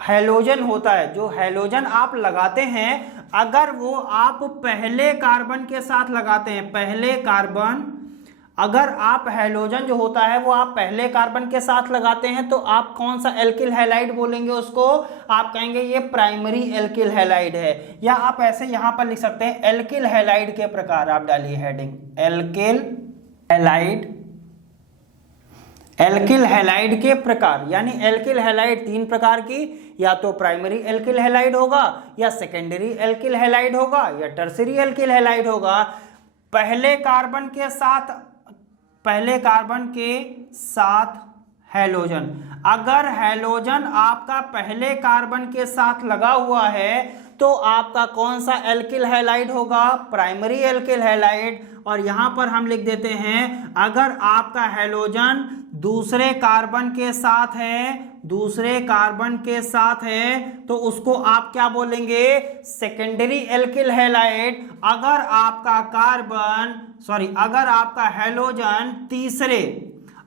हैलोजन होता है, जो हैलोजन आप लगाते हैं, अगर वो आप पहले कार्बन के साथ लगाते हैं, पहले कार्बन, अगर आप हैलोजन जो होता है वो आप पहले कार्बन के साथ लगाते हैं तो आप कौन सा एल्किल हैलाइड बोलेंगे उसको, आप कहेंगे ये प्राइमरी एल्किल हैलाइड है। या आप ऐसे यहां पर लिख सकते हैं एल्किल हैलाइड के प्रकार, आप डालिए heading alkyl halide, alkyl halide के प्रकार, यानी एल्किल हैलाइड 3 प्रकार की, या तो प्राइमरी एल्किल हैलाइड होगा, या सेकेंडरी एल्किल हैलाइड होगा, या टर्सरी एल्किल हैलाइड होगा। पहले कार्बन के साथ हैलोजन, अगर हैलोजन आपका पहले कार्बन के साथ लगा हुआ है तो आपका कौन सा एल्किल हैलाइड होगा, प्राइमरी एल्किल हैलाइड। और यहां पर हम लिख देते हैं अगर आपका हैलोजन दूसरे कार्बन के साथ है, तो उसको आप क्या बोलेंगे, सेकेंडरी एल्किल हैलाइड। अगर आपका हैलोजन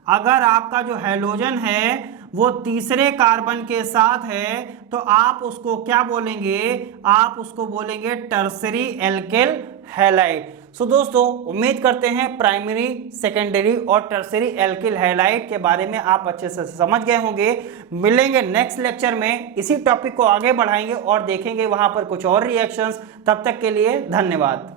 अगर आपका जो हैलोजन है वो तीसरे कार्बन के साथ है तो आप उसको क्या बोलेंगे, आप उसको बोलेंगे टर्सरी एल्किल हैलाइड। सो दोस्तों उम्मीद करते हैं प्राइमरी, सेकेंडरी और टर्सरी एल्किल हैलाइड के बारे में आप अच्छे से समझ गए होंगे। मिलेंगे नेक्स्ट लेक्चर में, इसी टॉपिक को आगे बढ़ाएंगे और देखेंगे वहां पर कुछ और रिएक्शंस। तब तक के लिए धन्यवाद।